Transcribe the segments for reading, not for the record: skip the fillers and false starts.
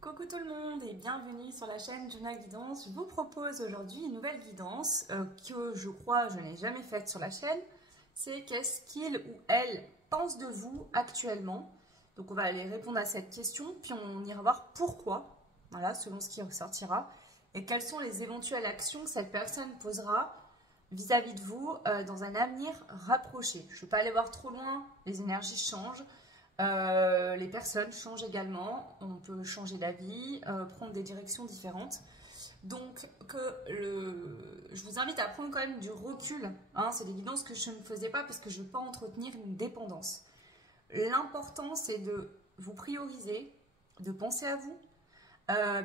Coucou tout le monde et bienvenue sur la chaîne Juna Guidance. Je vous propose aujourd'hui une nouvelle guidance que je crois je n'ai jamais faite sur la chaîne. C'est qu'est-ce qu'il ou elle pense de vous actuellement. Donc on va aller répondre à cette question, puis on ira voir pourquoi, voilà, selon ce qui ressortira, et quelles sont les éventuelles actions que cette personne posera vis-à-vis de vous dans un avenir rapproché. Je ne vais pas aller voir trop loin, les énergies changent. Les personnes changent également, on peut changer d'avis, prendre des directions différentes. Donc je vous invite à prendre quand même du recul. Hein, c'est des guidances que je ne faisais pas parce que je ne veux pas entretenir une dépendance. L'important c'est de vous prioriser, de penser à vous.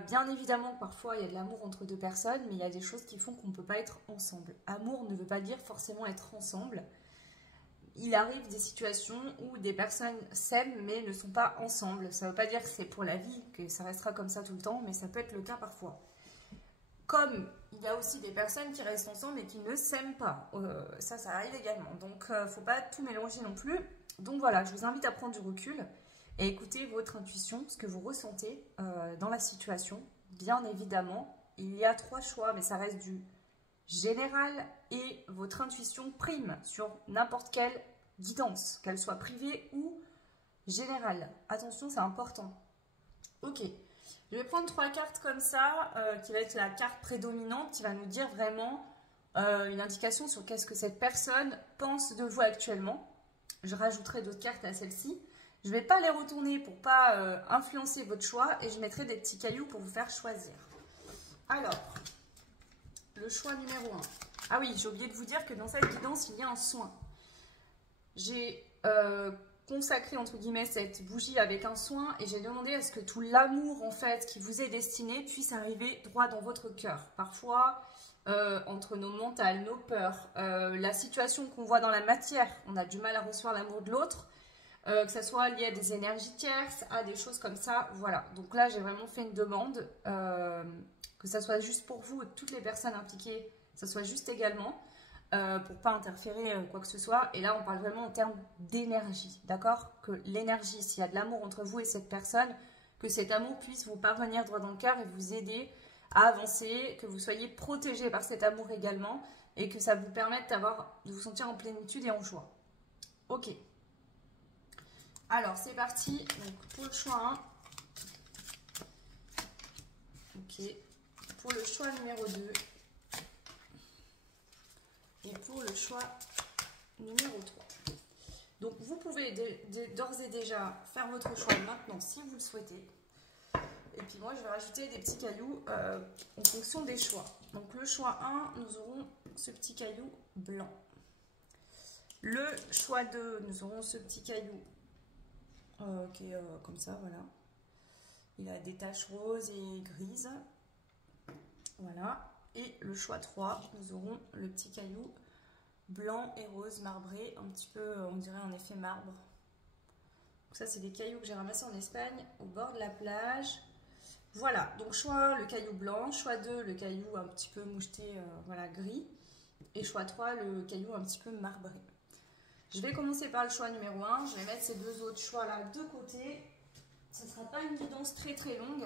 Bien évidemment, parfois il y a de l'amour entre deux personnes, mais il y a des choses qui font qu'on ne peut pas être ensemble. Amour ne veut pas dire forcément être ensemble. Il arrive des situations où des personnes s'aiment mais ne sont pas ensemble. Ça ne veut pas dire que c'est pour la vie, que ça restera comme ça tout le temps, mais ça peut être le cas parfois. Comme il y a aussi des personnes qui restent ensemble et qui ne s'aiment pas. Ça arrive également. Donc, il ne faut pas tout mélanger non plus. Donc voilà, je vous invite à prendre du recul et écouter votre intuition, ce que vous ressentez dans la situation. Bien évidemment, il y a 3 choix, mais ça reste du général et votre intuition prime sur n'importe quelle guidance, qu'elle soit privée ou générale. Attention, c'est important. Ok, je vais prendre 3 cartes comme ça, qui va être la carte prédominante, qui va nous dire vraiment une indication sur qu'est-ce que cette personne pense de vous actuellement. Je rajouterai d'autres cartes à celle-ci. Je ne vais pas les retourner pour ne pas influencer votre choix et je mettrai des petits cailloux pour vous faire choisir. Alors, le choix numéro 1. Ah oui, j'ai oublié de vous dire que dans cette guidance, il y a un soin. J'ai consacré, entre guillemets, cette bougie avec un soin et j'ai demandé à ce que tout l'amour, en fait, qui vous est destiné puisse arriver droit dans votre cœur. Parfois, entre nos mentales, nos peurs, la situation qu'on voit dans la matière, on a du mal à recevoir l'amour de l'autre, que ça soit lié à des énergies tierces, à des choses comme ça, voilà. Donc là, j'ai vraiment fait une demande, que ça soit juste pour vous et toutes les personnes impliquées, que ça soit juste également, pour ne pas interférer quoi que ce soit. Et là, on parle vraiment en termes d'énergie, d'accord? Que l'énergie, s'il y a de l'amour entre vous et cette personne, que cet amour puisse vous parvenir droit dans le cœur et vous aider à avancer, que vous soyez protégé par cet amour également et que ça vous permette de vous sentir en plénitude et en joie. Ok. Alors, c'est parti. Donc, pour le choix 1. Ok. Pour le choix numéro 2 et pour le choix numéro 3. Donc vous pouvez d'ores et déjà faire votre choix maintenant si vous le souhaitez. Et puis moi je vais rajouter des petits cailloux en fonction des choix. Donc le choix 1, nous aurons ce petit caillou blanc. Le choix 2, nous aurons ce petit caillou qui est comme ça, voilà. Il a des taches roses et grises. Voilà. Et le choix 3, nous aurons le petit caillou blanc et rose marbré, un petit peu, on dirait un effet marbre. Donc ça, c'est des cailloux que j'ai ramassés en Espagne, au bord de la plage. Voilà, donc choix 1, le caillou blanc, choix 2, le caillou un petit peu moucheté, voilà, gris. Et choix 3, le caillou un petit peu marbré. Je vais commencer par le choix numéro 1, je vais mettre ces 2 autres choix-là de côté. Ce ne sera pas une guidance très très longue.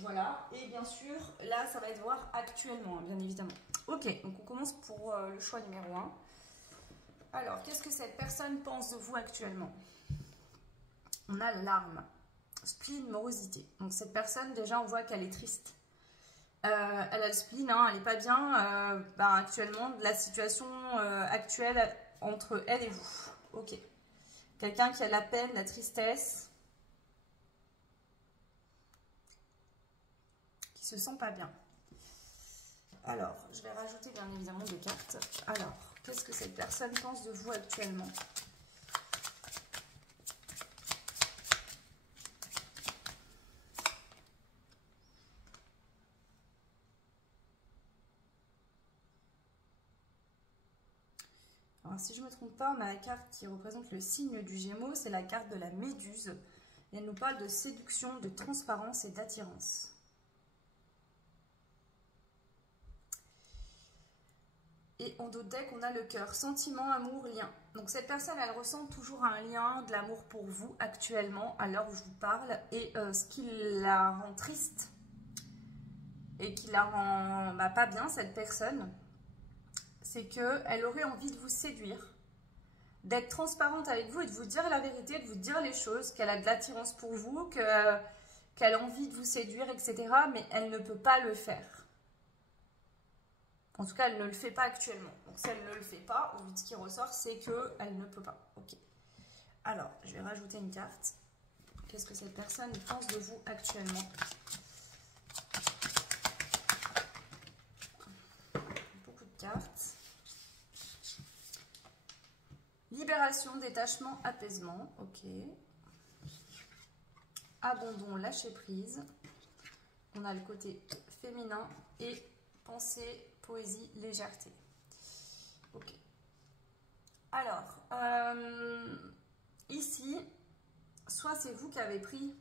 Voilà, et bien sûr, là, ça va être voir actuellement, bien évidemment. Ok, donc on commence pour le choix numéro 1. Alors, qu'est-ce que cette personne pense de vous actuellement? On a larmes, spleen, morosité. Donc cette personne, déjà, on voit qu'elle est triste. Elle a le spleen, hein, elle n'est pas bien actuellement, de la situation actuelle entre elle et vous. Ok. Quelqu'un qui a la peine, la tristesse, qui se sent pas bien. Alors, je vais rajouter bien évidemment des cartes. Alors, qu'est-ce que cette personne pense de vous actuellement? Alors, si je ne me trompe pas, on a la carte qui représente le signe du Gémeaux, c'est la carte de la Méduse. Et elle nous parle de séduction, de transparence et d'attirance. Et en dos de deck, on a le cœur, sentiment, amour, lien. Donc cette personne, elle ressent toujours un lien de l'amour pour vous actuellement, à l'heure où je vous parle. Et ce qui la rend triste et qui la rend pas bien, cette personne, c'est qu'elle aurait envie de vous séduire, d'être transparente avec vous et de vous dire la vérité, de vous dire les choses, qu'elle a de l'attirance pour vous, qu'elle a envie de vous séduire, etc. Mais elle ne peut pas le faire. En tout cas, elle ne le fait pas actuellement. Donc si elle ne le fait pas, au vu de ce qui ressort, c'est qu'elle ne peut pas. Ok. Alors, je vais rajouter une carte. Qu'est-ce que cette personne pense de vous actuellement? Beaucoup de cartes. Libération, détachement, apaisement. Ok. Abandon, lâcher prise. On a le côté féminin et pensée, poésie, légèreté. Ok. Alors, ici, soit c'est vous qui avez pris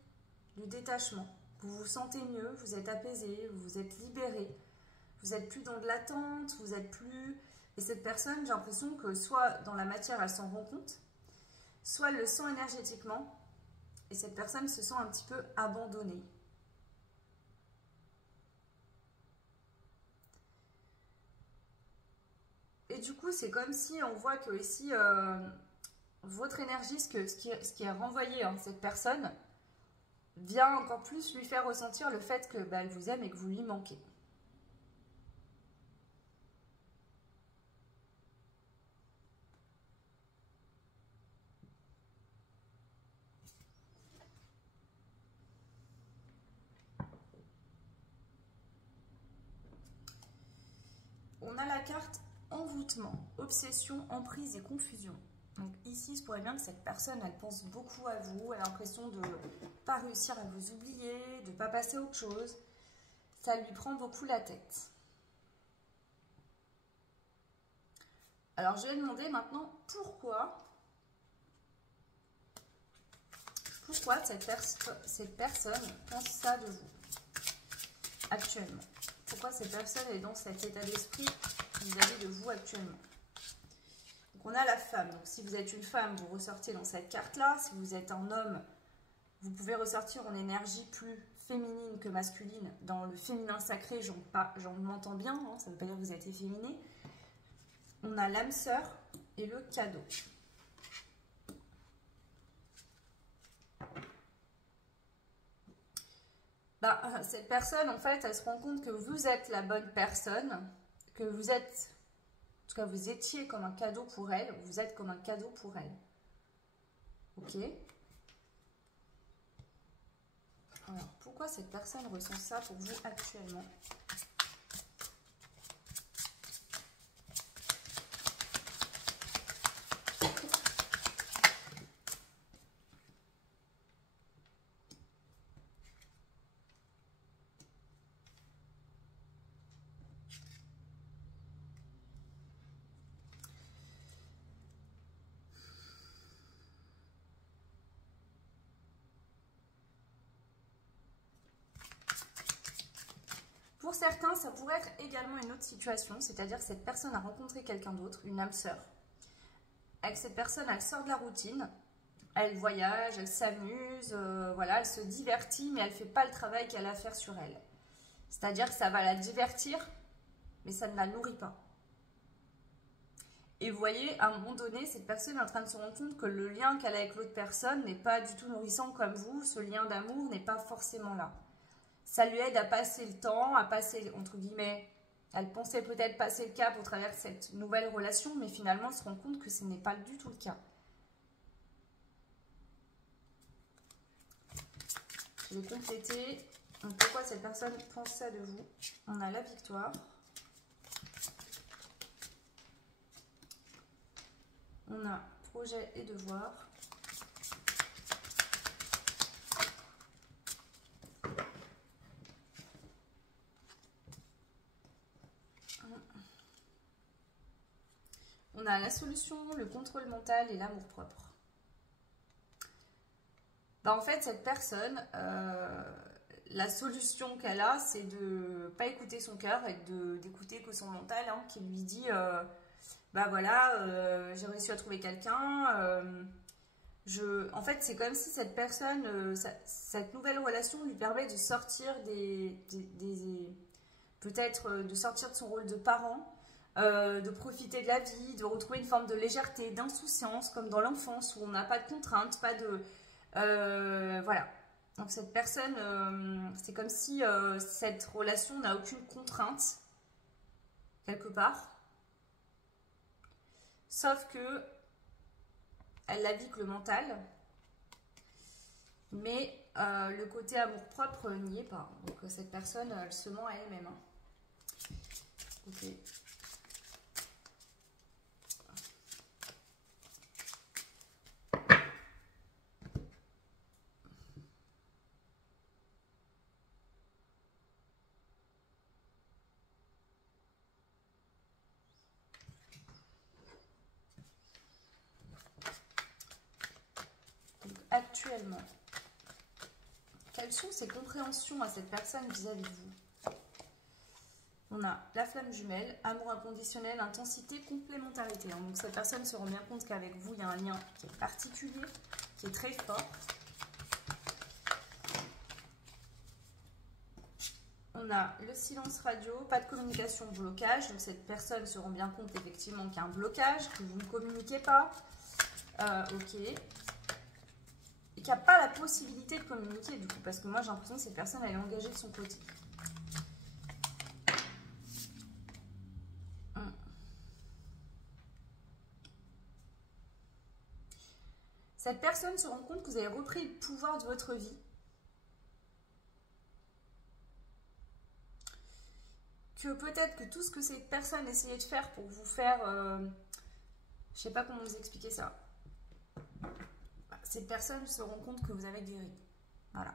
du détachement. Vous vous sentez mieux, vous êtes apaisé, vous vous êtes libéré. Vous n'êtes plus dans de l'attente, vous êtes plus... Et cette personne, j'ai l'impression que soit dans la matière, elle s'en rend compte, soit elle le sent énergétiquement, et cette personne se sent un petit peu abandonnée. Et du coup, c'est comme si on voit que ici, votre énergie, ce qui est renvoyé à cette personne, vient encore plus lui faire ressentir le fait que elle vous aime et que vous lui manquez. On a la carte envoûtement, obsession, emprise et confusion. Donc ici, il se pourrait bien que cette personne, elle pense beaucoup à vous, elle a l'impression de ne pas réussir à vous oublier, de ne pas passer à autre chose. Ça lui prend beaucoup la tête. Alors je vais demander maintenant pourquoi cette personne pense ça de vous actuellement. Pourquoi cette personne est dans cet état d'esprit vis-à-vis de vous actuellement. Donc on a la femme. Donc si vous êtes une femme, vous ressortez dans cette carte-là. Si vous êtes un homme, vous pouvez ressortir en énergie plus féminine que masculine. Dans le féminin sacré, j'en m'entends bien, hein, ça ne veut pas dire que vous êtes efféminé. On a l'âme sœur et le cadeau. Cette personne, en fait, elle se rend compte que vous êtes la bonne personne, que vous êtes, en tout cas, vous étiez comme un cadeau pour elle, vous êtes comme un cadeau pour elle. Ok? Alors, pourquoi cette personne ressent ça pour vous actuellement? Pour certains, ça pourrait être également une autre situation, c'est-à-dire que cette personne a rencontré quelqu'un d'autre, une âme sœur. Avec cette personne, elle sort de la routine, elle voyage, elle s'amuse, voilà, elle se divertit, mais elle ne fait pas le travail qu'elle a à faire sur elle. C'est-à-dire que ça va la divertir, mais ça ne la nourrit pas. Et vous voyez, à un moment donné, cette personne est en train de se rendre compte que le lien qu'elle a avec l'autre personne n'est pas du tout nourrissant comme vous, ce lien d'amour n'est pas forcément là. Ça lui aide à passer le temps, à passer, entre guillemets, elle pensait peut-être passer le cap au travers de cette nouvelle relation, mais finalement, elle se rend compte que ce n'est pas du tout le cas. Je vais compléter. Donc, pourquoi cette personne pense ça de vous? On a la victoire. On a projet et devoir. On a la solution, le contrôle mental et l'amour-propre. En fait, cette personne, la solution qu'elle a, c'est de ne pas écouter son cœur et d'écouter que son mental qui lui dit bah voilà, j'ai réussi à trouver quelqu'un. En fait, c'est comme si cette personne, cette nouvelle relation lui permet de sortir peut-être de sortir de son rôle de parent, de profiter de la vie, de retrouver une forme de légèreté, d'insouciance, comme dans l'enfance où on n'a pas de contraintes, pas de... voilà. Donc cette personne, c'est comme si cette relation n'a aucune contrainte, quelque part. Sauf que elle la vit que le mental, mais le côté amour-propre n'y est pas. Donc cette personne, elle se ment à elle-même. Hein. Ok. Actuellement, quelles sont ses compréhensions à cette personne vis-à-vis de vous? On a la flamme jumelle, amour inconditionnel, intensité, complémentarité. Donc cette personne se rend bien compte qu'avec vous, il y a un lien qui est particulier, qui est très fort. On a le silence radio, pas de communication, blocage. Donc cette personne se rend bien compte effectivement qu'il y a un blocage, que vous ne communiquez pas. Ok. Et qu'il n'y a pas la possibilité de communiquer du coup, parce que moi j'ai l'impression que cette personne elle est engagée de son côté. Cette personne se rend compte que vous avez repris le pouvoir de votre vie. Que peut-être que tout ce que cette personne essayait de faire pour vous faire... je sais pas comment vous expliquer ça. Cette personne se rend compte que vous avez guéri. Voilà.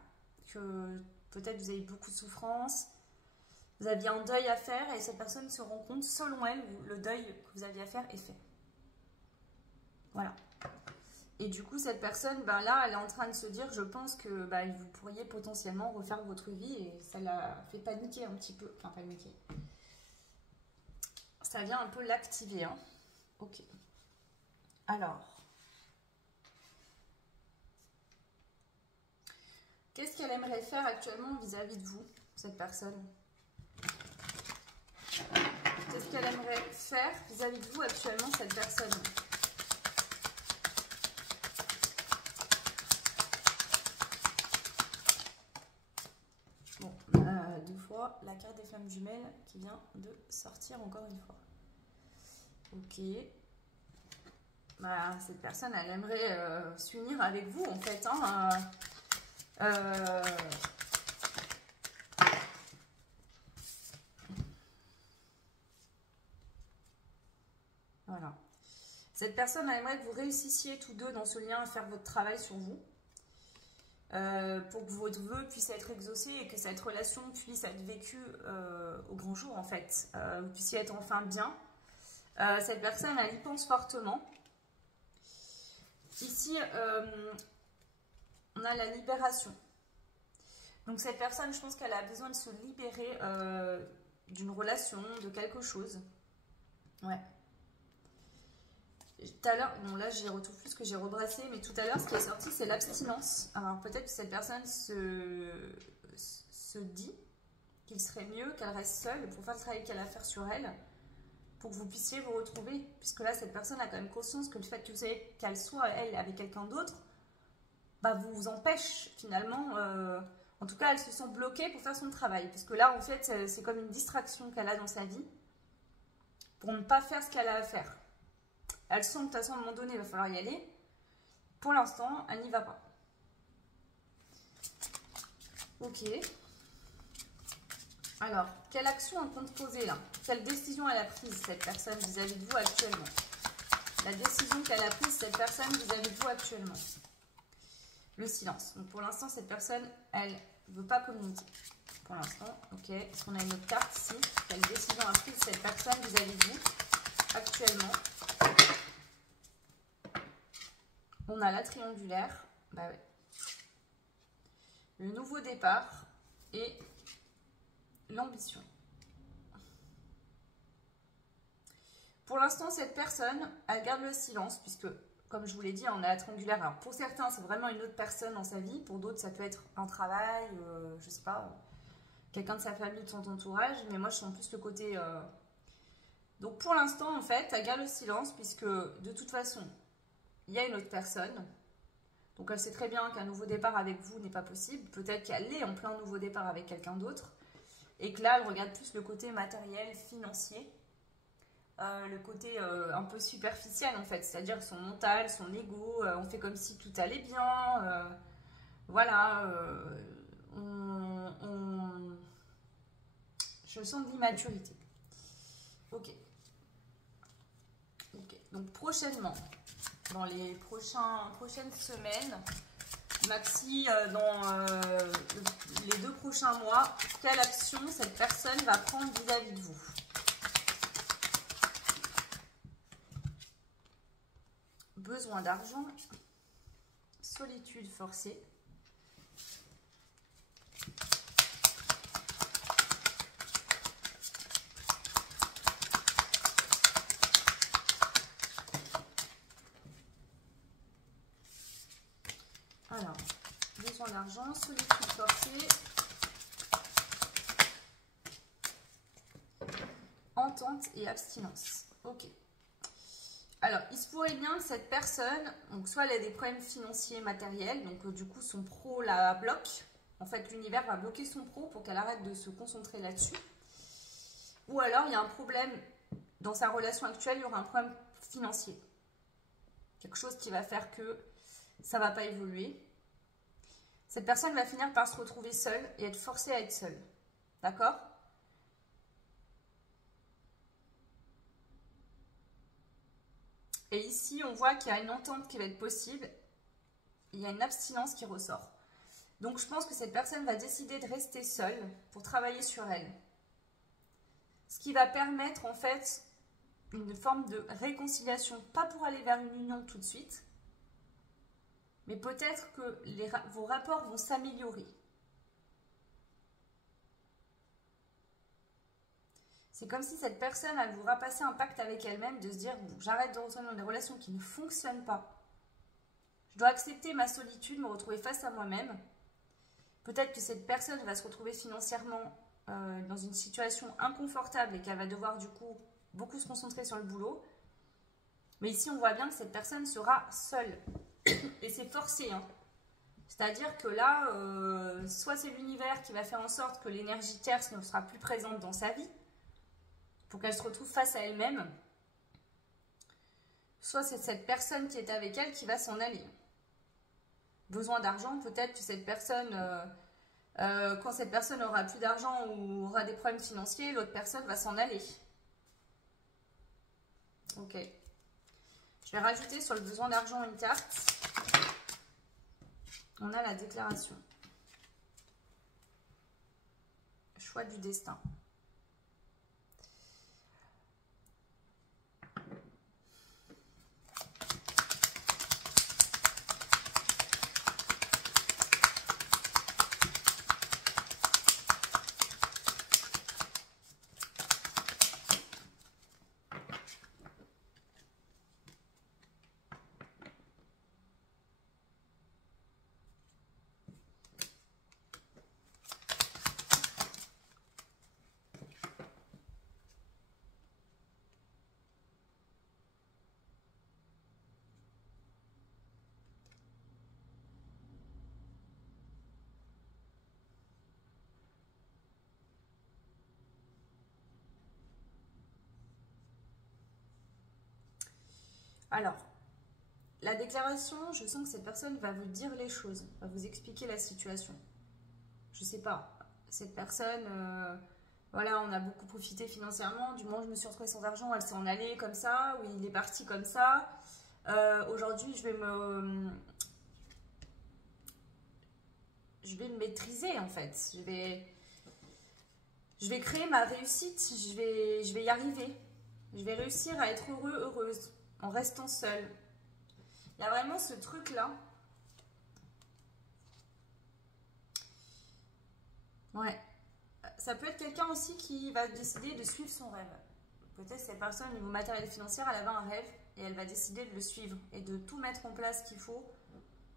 Que peut-être vous avez beaucoup de souffrance. Vous aviez un deuil à faire et cette personne se rend compte, selon elle, le deuil que vous aviez à faire est fait. Voilà. Et du coup, cette personne, ben là, elle est en train de se dire, je pense que vous pourriez potentiellement refaire votre vie et ça la fait paniquer un petit peu. Enfin, paniquer. Ça vient un peu l'activer. Hein. Ok. Alors. Qu'est-ce qu'elle aimerait faire actuellement vis-à-vis de vous, cette personne? Qu'est-ce qu'elle aimerait faire vis-à-vis de vous actuellement, cette personne? Bon, deux fois la carte des flammes jumelles qui vient de sortir encore une fois. Ok. Bah, cette personne, elle aimerait s'unir avec vous, en fait. Hein, voilà. Cette personne elle aimerait que vous réussissiez tous deux dans ce lien à faire votre travail sur vous. Pour que votre vœu puisse être exaucé et que cette relation puisse être vécue au grand jour, en fait. Vous puissiez être enfin bien. Cette personne, elle y pense fortement. Ici, on a la libération. Donc cette personne, je pense qu'elle a besoin de se libérer d'une relation, de quelque chose. Ouais. Tout à l'heure, bon là j'y retrouve plus que j'ai rebrassé, mais tout à l'heure ce qui est sorti c'est l'abstinence. Alors peut-être que cette personne se dit qu'il serait mieux qu'elle reste seule pour faire le travail qu'elle a à faire sur elle, pour que vous puissiez vous retrouver. Puisque là cette personne a quand même conscience que le fait que vous savez qu'elle soit elle avec quelqu'un d'autre, bah, vous empêche finalement, en tout cas elle se sent bloquée pour faire son travail. Puisque là en fait c'est comme une distraction qu'elle a dans sa vie pour ne pas faire ce qu'elle a à faire. Elle sent que de toute façon, à un moment donné, il va falloir y aller. Pour l'instant, elle n'y va pas. Ok. Alors, quelle action elle compte poser là? Quelle décision elle a prise, cette personne, vis-à-vis de vous actuellement? La décision qu'elle a prise, cette personne, vis-à-vis de vous actuellement. Le silence. Donc, pour l'instant, cette personne, elle ne veut pas communiquer. Pour l'instant, ok. Est-ce qu'on a une autre carte ici? Quelle décision a prise cette personne vis-à-vis de vous actuellement? On a la triangulaire, bah ouais. Le nouveau départ et l'ambition. pour l'instant, cette personne, elle garde le silence, puisque, comme je vous l'ai dit, on est à triangulaire. Alors, pour certains, c'est vraiment une autre personne dans sa vie. Pour d'autres, ça peut être un travail, je sais pas, quelqu'un de sa famille, de son entourage. Mais moi, je sens plus le côté... Donc, pour l'instant, en fait, elle garde le silence, puisque, de toute façon, il y a une autre personne. Donc, elle sait très bien qu'un nouveau départ avec vous n'est pas possible. Peut-être qu'elle est en plein nouveau départ avec quelqu'un d'autre. Et que là, elle regarde plus le côté matériel, financier. Le côté un peu superficiel en fait, c'est-à-dire son mental, son ego, on fait comme si tout allait bien, voilà, je sens de l'immaturité. Ok. Donc prochainement, dans les prochaines semaines, maxi dans les 2 prochains mois, quelle action cette personne va prendre vis-à-vis de vous? Besoin d'argent, solitude forcée. Alors, besoin d'argent, solitude forcée. Entente et abstinence. Ok. Alors, il se pourrait bien que cette personne, donc soit elle a des problèmes financiers, matériels, donc du coup son pro la bloque. En fait, l'univers va bloquer son pro pour qu'elle arrête de se concentrer là-dessus. Ou alors, il y a un problème dans sa relation actuelle, il y aura un problème financier. Quelque chose qui va faire que ça ne va pas évoluer. Cette personne va finir par se retrouver seule et être forcée à être seule. D'accord ? Et ici, on voit qu'il y a une entente qui va être possible. Il y a une abstinence qui ressort. Donc, je pense que cette personne va décider de rester seule pour travailler sur elle. Ce qui va permettre, en fait, une forme de réconciliation. Pas pour aller vers une union tout de suite, mais peut-être que vos rapports vont s'améliorer. C'est comme si cette personne, elle vous passé un pacte avec elle-même de se dire bon, j'arrête de retourner dans des relations qui ne fonctionnent pas. Je dois accepter ma solitude, me retrouver face à moi-même. Peut-être que cette personne va se retrouver financièrement dans une situation inconfortable et qu'elle va devoir du coup beaucoup se concentrer sur le boulot. Mais ici, on voit bien que cette personne sera seule. Et c'est forcé, hein. C'est-à-dire que là, soit c'est l'univers qui va faire en sorte que l'énergie tierce ne sera plus présente dans sa vie, pour qu'elle se retrouve face à elle-même, soit c'est cette personne qui est avec elle qui va s'en aller. Besoin d'argent, peut-être que cette personne, quand cette personne aura plus d'argent ou aura des problèmes financiers, l'autre personne va s'en aller. Ok. Je vais rajouter sur le besoin d'argent une carte. On a la déclaration. Choix du destin. Alors, la déclaration, je sens que cette personne va vous dire les choses, va vous expliquer la situation. Je sais pas, cette personne, voilà, on a beaucoup profité financièrement, du moment où je me suis retrouvée sans argent, elle s'est en allée comme ça, ou il est parti comme ça. Aujourd'hui, je vais me maîtriser en fait. Je vais créer ma réussite, je vais y arriver. Je vais réussir à être heureux, heureuse, en restant seule. Il y a vraiment ce truc-là. Ouais. Ça peut être quelqu'un aussi qui va décider de suivre son rêve. Peut-être cette personne, au niveau matériel et financier, elle avait un rêve et elle va décider de le suivre et de tout mettre en place qu'il faut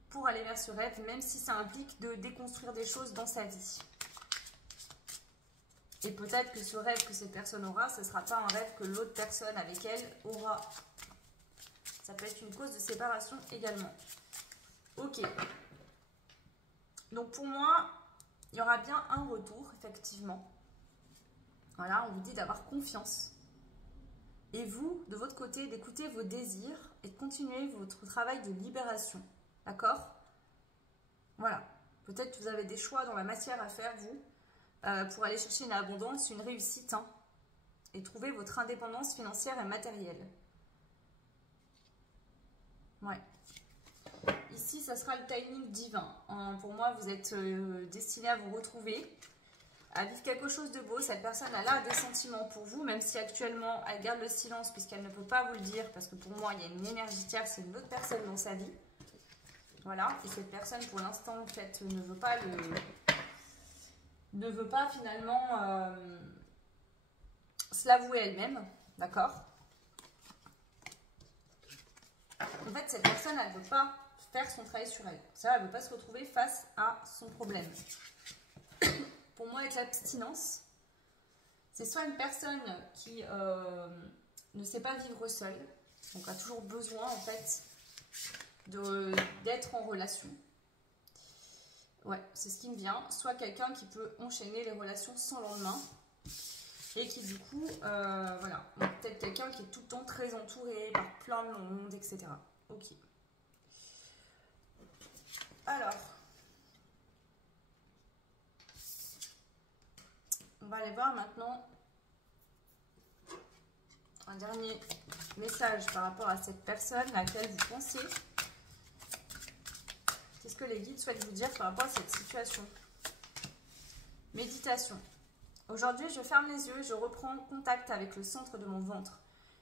pour aller vers ce rêve, même si ça implique de déconstruire des choses dans sa vie. Et peut-être que ce rêve que cette personne aura, ce ne sera pas un rêve que l'autre personne avec elle aura. Ça peut être une cause de séparation également. Ok. Donc pour moi, il y aura bien un retour, effectivement. Voilà, on vous dit d'avoir confiance. Et vous, de votre côté, d'écouter vos désirs et de continuer votre travail de libération. D'accord? Voilà. Peut-être que vous avez des choix dans la matière à faire, vous, pour aller chercher une abondance, une réussite, hein, et trouver votre indépendance financière et matérielle. Ouais. Ici, ça sera le timing divin. Hein, pour moi, vous êtes destiné à vous retrouver, à vivre quelque chose de beau. Cette personne a là des sentiments pour vous, même si actuellement, elle garde le silence puisqu'elle ne peut pas vous le dire, parce que pour moi, il y a une énergie tierce, c'est une autre personne dans sa vie. Voilà. Et cette personne, pour l'instant, en fait, ne veut pas finalement se l'avouer elle-même. D'accord? En fait, cette personne, elle ne veut pas faire son travail sur elle. Ça, elle ne veut pas se retrouver face à son problème. Pour moi, avec l'abstinence, c'est soit une personne qui ne sait pas vivre seule, donc a toujours besoin, en fait, d'être en relation. Ouais, c'est ce qui me vient. Soit quelqu'un qui peut enchaîner les relations sans lendemain. Et qui du coup, voilà, peut-être quelqu'un qui est tout le temps très entouré par plein de monde, etc. Ok. Alors, on va aller voir maintenant un dernier message par rapport à cette personne à laquelle vous pensez. Qu'est-ce que les guides souhaitent vous dire par rapport à cette situation? Méditation. Aujourd'hui, je ferme les yeux et je reprends contact avec le centre de mon ventre.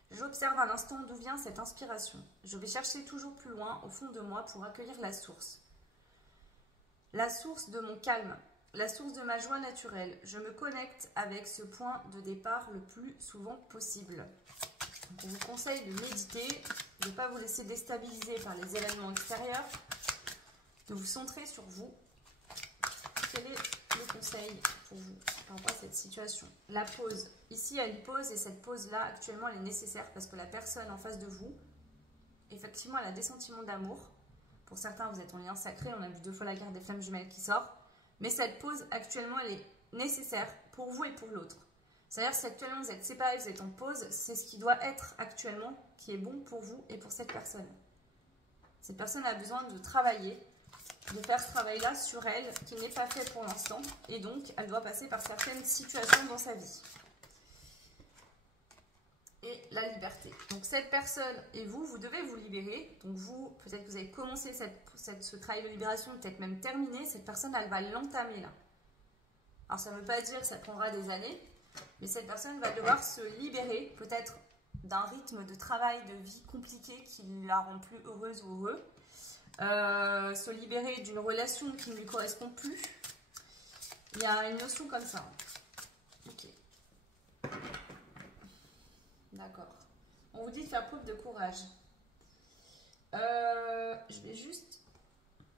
J'observe un instant d'où vient cette inspiration. Je vais chercher toujours plus loin au fond de moi pour accueillir la source. La source de mon calme, la source de ma joie naturelle. Je me connecte avec ce point de départ le plus souvent possible. Donc on vous conseille de méditer, de ne pas vous laisser déstabiliser par les événements extérieurs, de vous centrer sur vous. Quel est le conseil pour vous par rapport à cette situation? La pause. Ici, il y a une pause et cette pause-là, actuellement, elle est nécessaire parce que la personne en face de vous, effectivement, elle a des sentiments d'amour. Pour certains, vous êtes en lien sacré. On a vu 2 fois la carte des flammes jumelles qui sort. Mais cette pause, actuellement, elle est nécessaire pour vous et pour l'autre. C'est-à-dire, si actuellement vous êtes séparés, vous êtes en pause, c'est ce qui doit être actuellement qui est bon pour vous et pour cette personne. Cette personne a besoin de travailler, de faire ce travail-là sur elle, qui n'est pas fait pour l'instant. Et donc, elle doit passer par certaines situations dans sa vie. Et la liberté. Donc, cette personne et vous, vous devez vous libérer. Donc, vous, peut-être que vous avez commencé ce travail de libération, peut-être même terminé. Cette personne, elle va l'entamer là. Alors, ça ne veut pas dire que ça prendra des années, mais cette personne va devoir se libérer, peut-être d'un rythme de travail, de vie compliqué qui ne la rend plus heureuse ou heureux. Se libérer d'une relation qui ne lui correspond plus. Il y a une notion comme ça. Ok. D'accord. On vous dit de faire preuve de courage. Je vais juste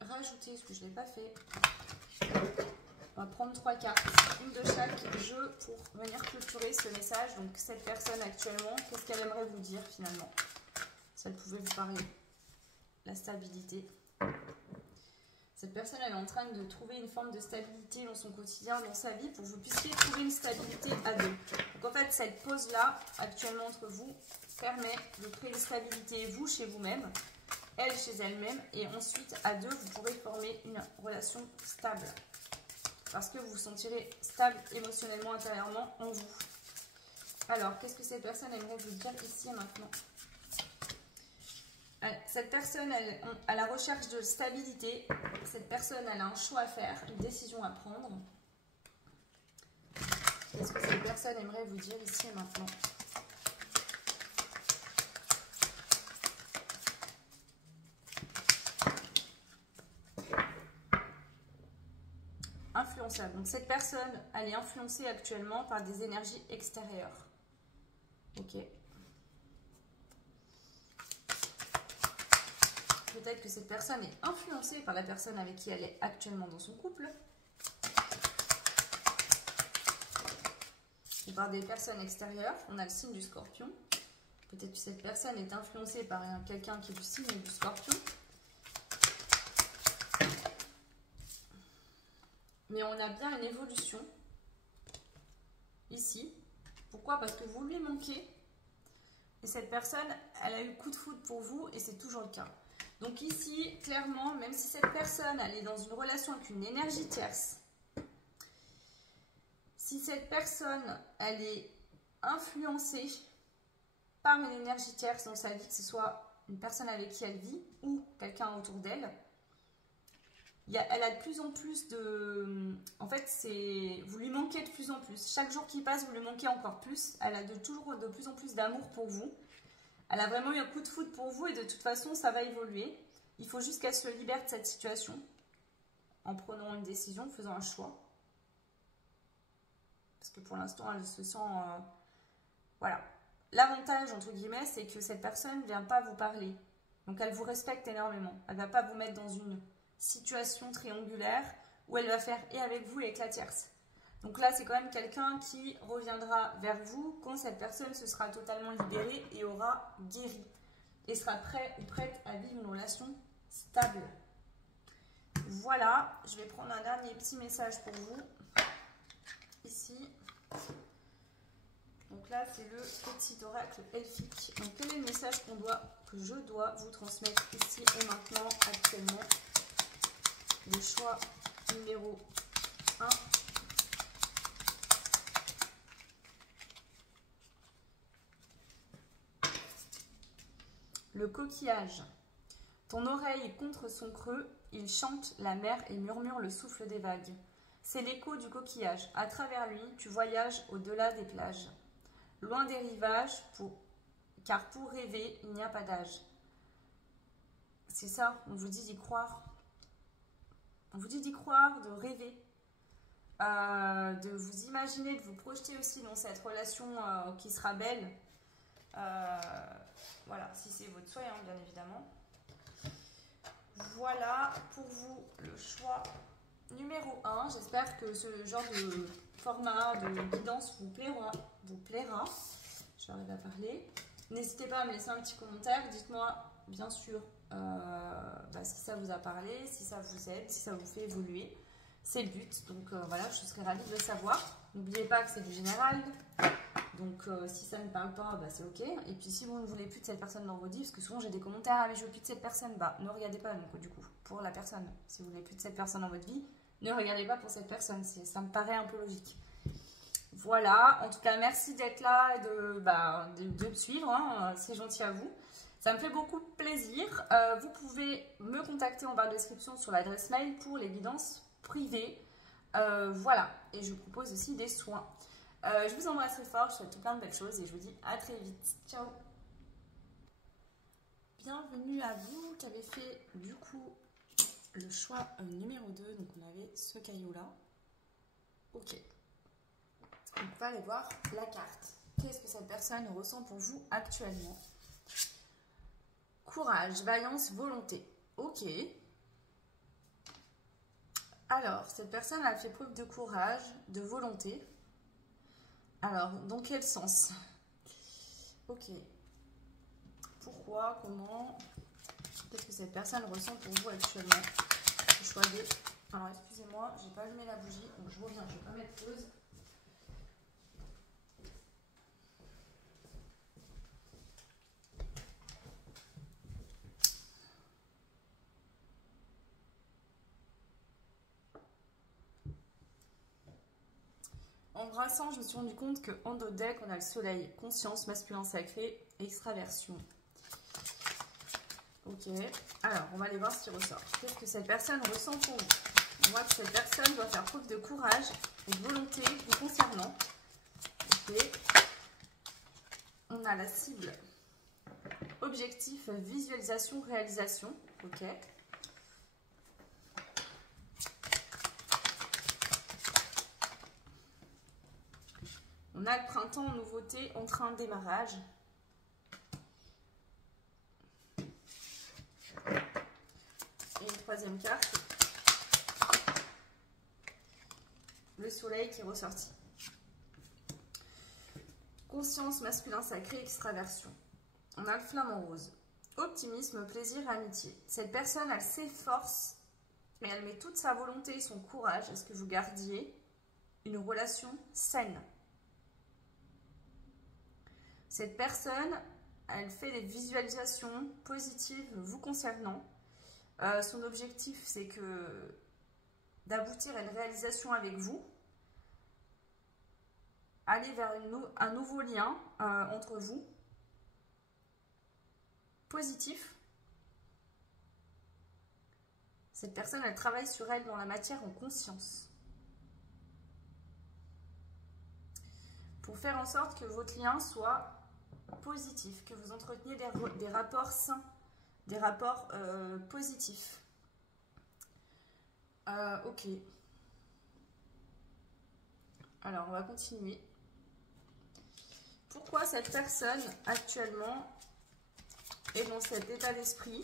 rajouter, parce que je ne l'ai pas fait. On va prendre 3 cartes, une de chaque jeu pour venir clôturer ce message. Donc cette personne actuellement, qu'est-ce qu'elle aimerait vous dire finalement? Si elle pouvait vous parler. La stabilité. Cette personne, elle est en train de trouver une forme de stabilité dans son quotidien, dans sa vie, pour que vous puissiez trouver une stabilité à deux. Donc en fait, cette pause-là, actuellement entre vous, permet de créer une stabilité, vous chez vous-même, elle chez elle-même, et ensuite, à deux, vous pourrez former une relation stable. Parce que vous vous sentirez stable émotionnellement, intérieurement, en vous. Alors, qu'est-ce que cette personne aimerait vous dire ici et maintenant? Cette personne, elle est à la recherche de stabilité. Cette personne, elle a un choix à faire, une décision à prendre. Qu'est-ce que cette personne aimerait vous dire ici et maintenant? Influençable. Donc cette personne, elle est influencée actuellement par des énergies extérieures. Ok. Peut-être que cette personne est influencée par la personne avec qui elle est actuellement dans son couple. Ou par des personnes extérieures. On a le signe du Scorpion. Peut-être que cette personne est influencée par quelqu'un qui est du signe du Scorpion. Mais on a bien une évolution ici. Pourquoi? Parce que vous lui manquez. Et cette personne, elle a eu le coup de foudre pour vous et c'est toujours le cas. Donc ici, clairement, même si cette personne, elle est dans une relation avec une énergie tierce, si cette personne, elle est influencée par une énergie tierce dans sa vie, que ce soit une personne avec qui elle vit ou quelqu'un autour d'elle, elle a de plus en plus de... En fait, vous lui manquez de plus en plus. Chaque jour qui passe, vous lui manquez encore plus. Elle a toujours de plus en plus d'amour pour vous. Elle a vraiment eu un coup de foudre pour vous et de toute façon, ça va évoluer. Il faut juste qu'elle se libère de cette situation en prenant une décision, en faisant un choix. Parce que pour l'instant, elle se sent... voilà. L'avantage, entre guillemets, c'est que cette personne ne vient pas vous parler. Donc, elle vous respecte énormément. Elle ne va pas vous mettre dans une situation triangulaire où elle va faire et avec vous et avec la tierce. Donc là, c'est quand même quelqu'un qui reviendra vers vous quand cette personne se sera totalement libérée et aura guéri. Et sera prêt ou prête à vivre une relation stable. Voilà, je vais prendre un dernier petit message pour vous. Ici. Donc là, c'est le petit oracle elfique. Donc quel est le message que je dois vous transmettre ici et maintenant, actuellement? Le choix numéro 1. Le coquillage. Ton oreille contre son creux, il chante la mer et murmure le souffle des vagues. C'est l'écho du coquillage. À travers lui, tu voyages au-delà des plages. Loin des rivages, car pour rêver, il n'y a pas d'âge. C'est ça, on vous dit d'y croire. On vous dit d'y croire, de rêver, de vous imaginer, de vous projeter aussi dans cette relation qui sera belle. Voilà, si c'est votre souhait, hein, bien évidemment. Voilà pour vous le choix numéro 1. J'espère que ce genre de format de guidance vous plaira. Je vais arriver à parler. N'hésitez pas à me laisser un petit commentaire. Dites-moi, bien sûr, si ça vous a parlé, si ça vous aide, si ça vous fait évoluer. C'est le but. Donc voilà, je serais ravie de le savoir. N'oubliez pas que c'est du général. Donc si ça ne parle pas, c'est ok. Et puis si vous ne voulez plus de cette personne dans vos vies, parce que souvent j'ai des commentaires, ah mais je veux plus de cette personne, ne regardez pas donc, du coup pour la personne. Si vous ne voulez plus de cette personne dans votre vie, ne regardez pas pour cette personne. Ça me paraît un peu logique. Voilà, en tout cas merci d'être là et de me suivre, hein. C'est gentil à vous. Ça me fait beaucoup plaisir. Vous pouvez me contacter en barre de description sur l'adresse mail pour les guidances privées. Voilà, et je vous propose aussi des soins. Je vous embrasse très fort, je vous souhaite plein de belles choses et je vous dis à très vite. Ciao. Bienvenue à vous qui avez fait du coup le choix numéro 2. Donc on avait ce caillou là. Ok. On va aller voir la carte. Qu'est-ce que cette personne ressent pour vous actuellement? Courage, vaillance, volonté. Ok. Alors, cette personne a fait preuve de courage, de volonté. Alors, dans quel sens? Ok. Pourquoi? Comment? Qu'est-ce que cette personne ressent pour vous actuellement? Le choix de... Alors, excusez-moi, j'ai pas allumé la bougie, donc je reviens, je vais pas mettre pause. En brassant, je me suis rendu compte qu'en notre deck, on a le soleil, conscience, masculin sacré, extraversion. Ok, alors on va aller voir ce qui ressort. Qu'est-ce que cette personne ressent pour vous? On voit que cette personne doit faire preuve de courage et de volonté vous concernant. Ok, on a la cible. Objectif, visualisation, réalisation. Ok. On On a le printemps, nouveauté, en train de démarrage. Et une troisième carte. Le soleil qui est ressorti. Conscience, masculin sacré, extraversion. On a le flamant rose. Optimisme, plaisir, amitié. Cette personne, elle s'efforce, mais elle met toute sa volonté et son courage à ce que vous gardiez une relation saine. Cette personne, elle fait des visualisations positives vous concernant. Son objectif, c'est que d'aboutir à une réalisation avec vous, aller vers un nouveau lien entre vous, positif. Cette personne, elle travaille sur elle dans la matière en conscience. Pour faire en sorte que votre lien soit positif, que vous entreteniez des rapports sains, des rapports positifs. Ok. Alors, on va continuer. Pourquoi cette personne, actuellement, est dans cet état d'esprit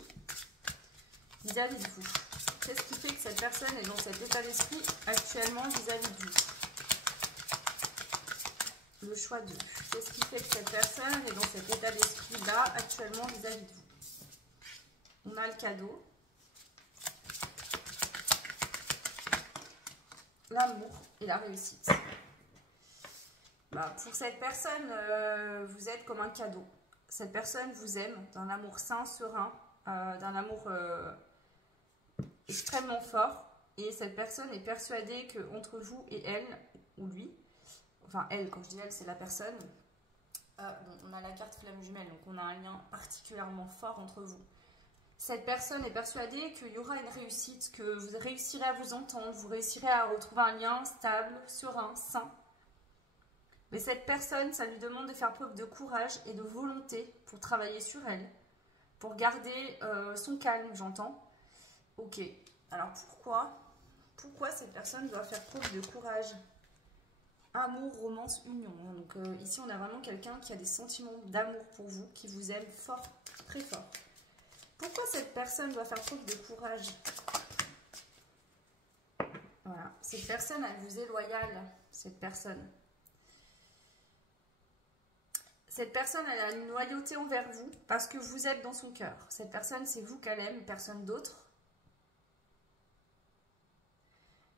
vis-à-vis de vous? Qu'est-ce qui fait que cette personne est dans cet état d'esprit actuellement vis-à-vis de vous? Le choix 2. Qu'est-ce qui fait que cette personne est dans cet état d'esprit-là actuellement vis-à-vis de vous? On a le cadeau. L'amour et la réussite. Pour cette personne, vous êtes comme un cadeau. Cette personne vous aime d'un amour sain, serein, d'un amour extrêmement fort. Et cette personne est persuadée qu'entre vous et elle, ou lui, enfin elle, quand je dis elle, c'est la personne, on a la carte flamme jumelle, donc on a un lien particulièrement fort entre vous. Cette personne est persuadée qu'il y aura une réussite, que vous réussirez à vous entendre, vous réussirez à retrouver un lien stable, serein, sain. Mais cette personne, ça lui demande de faire preuve de courage et de volonté pour travailler sur elle, pour garder son calme, j'entends. Ok, alors pourquoi cette personne doit faire preuve de courage? Amour, romance, union. Donc ici, on a vraiment quelqu'un qui a des sentiments d'amour pour vous, qui vous aime fort, très fort. Pourquoi cette personne doit faire preuve de courage? Voilà, cette personne, elle vous est loyale, cette personne. Cette personne, elle a une loyauté envers vous parce que vous êtes dans son cœur. Cette personne, c'est vous qu'elle aime, personne d'autre.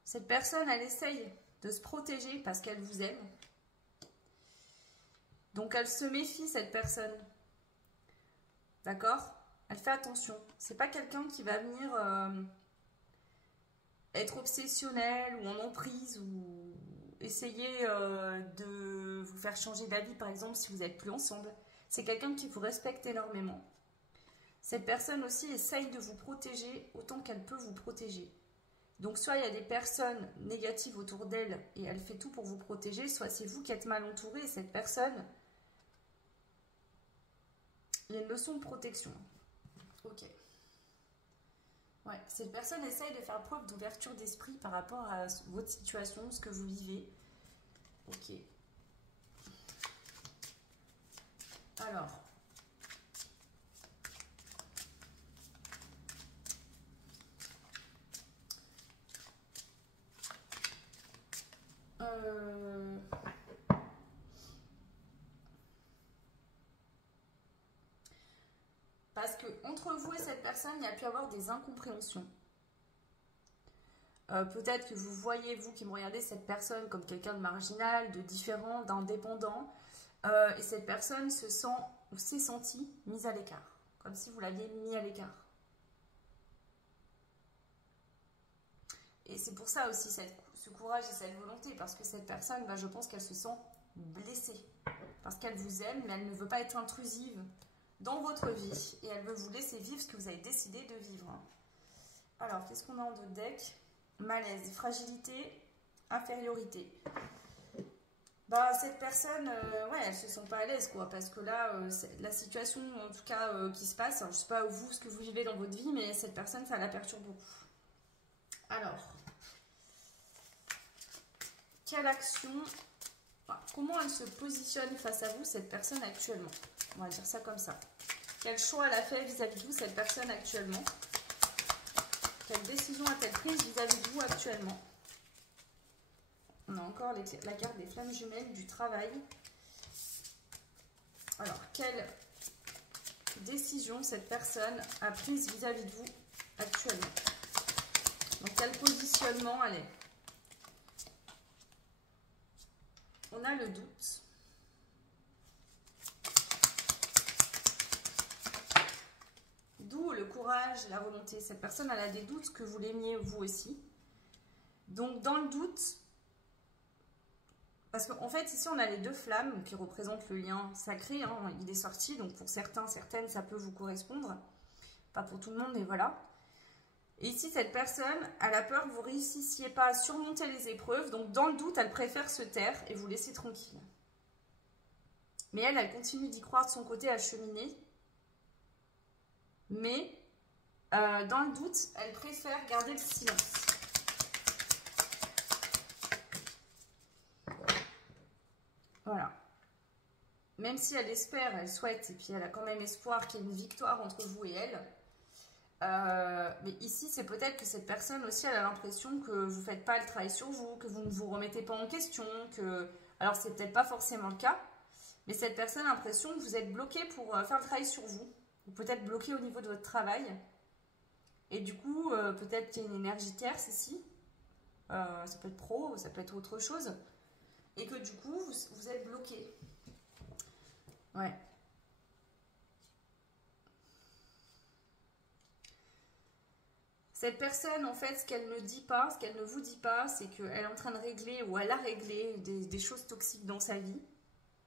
Cette personne, elle essaye de se protéger parce qu'elle vous aime. Donc, elle se méfie, cette personne. D'accord? Elle fait attention. C'est pas quelqu'un qui va venir être obsessionnel ou en emprise ou essayer de vous faire changer d'avis, par exemple, si vous n'êtes plus ensemble. C'est quelqu'un qui vous respecte énormément. Cette personne aussi essaye de vous protéger autant qu'elle peut vous protéger. Donc, soit il y a des personnes négatives autour d'elle et elle fait tout pour vous protéger, soit c'est vous qui êtes mal entouré et cette personne, il y a une leçon de protection. Ok. Ouais, cette personne essaye de faire preuve d'ouverture d'esprit par rapport à votre situation, ce que vous vivez. Ok. Alors. Parce que entre vous et cette personne, il y a pu avoir des incompréhensions. Peut-être que vous voyez, vous qui me regardez, cette personne comme quelqu'un de marginal, de différent, d'indépendant. Et cette personne se sent ou s'est sentie mise à l'écart. Comme si vous l'aviez mis à l'écart. Et c'est pour ça aussi ce courage et cette volonté. Parce que cette personne, je pense qu'elle se sent blessée. Parce qu'elle vous aime, mais elle ne veut pas être intrusive dans votre vie. Et elle veut vous laisser vivre ce que vous avez décidé de vivre. Alors, qu'est-ce qu'on a en deux decks? Malaise, fragilité, infériorité. Cette personne, ouais, elle se sent pas à l'aise, quoi. Parce que là, la situation, en tout cas, qui se passe, alors, je sais pas vous, ce que vous vivez dans votre vie, mais cette personne, ça la perturbe beaucoup. Alors, quelle action Comment elle se positionne face à vous, cette personne actuellement? On va dire ça comme ça. Quel choix elle a fait vis-à-vis de vous, cette personne actuellement? Quelle décision a-t-elle prise vis-à-vis de vous actuellement? On a encore la carte des flammes jumelles du travail. Alors, quelle décision cette personne a prise vis-à-vis de vous actuellement? Donc, quel positionnement elle est? On a le doute. D'où le courage, la volonté. Cette personne, elle a des doutes que vous l'aimiez vous aussi. Donc, dans le doute, parce qu'en fait, ici, on a les deux flammes qui représentent le lien sacré. Hein, il est sorti, donc pour certains, certaines, ça peut vous correspondre. Pas pour tout le monde, mais voilà. Et ici, cette personne, elle a peur que vous ne réussissiez pas à surmonter les épreuves. Donc, dans le doute, elle préfère se taire et vous laisser tranquille. Mais elle continue d'y croire de son côté, à cheminer. Mais, dans le doute, elle préfère garder le silence. Voilà. Même si elle espère, elle souhaite, et puis elle a quand même espoir qu'il y ait une victoire entre vous et elle. Mais ici, c'est peut-être que cette personne aussi, elle a l'impression que vous ne faites pas le travail sur vous, que vous ne vous remettez pas en question, que... Alors, c'est peut-être pas forcément le cas, mais cette personne a l'impression que vous êtes bloqué pour faire le travail sur vous, ou peut-être bloqué au niveau de votre travail. Et du coup, peut-être qu'il y a une énergie tierce ici. Ça peut être pro, ça peut être autre chose. Et que du coup, vous êtes bloqué. Ouais. Cette personne, en fait, ce qu'elle ne dit pas, ce qu'elle ne vous dit pas, c'est qu'elle est en train de régler ou elle a réglé des choses toxiques dans sa vie,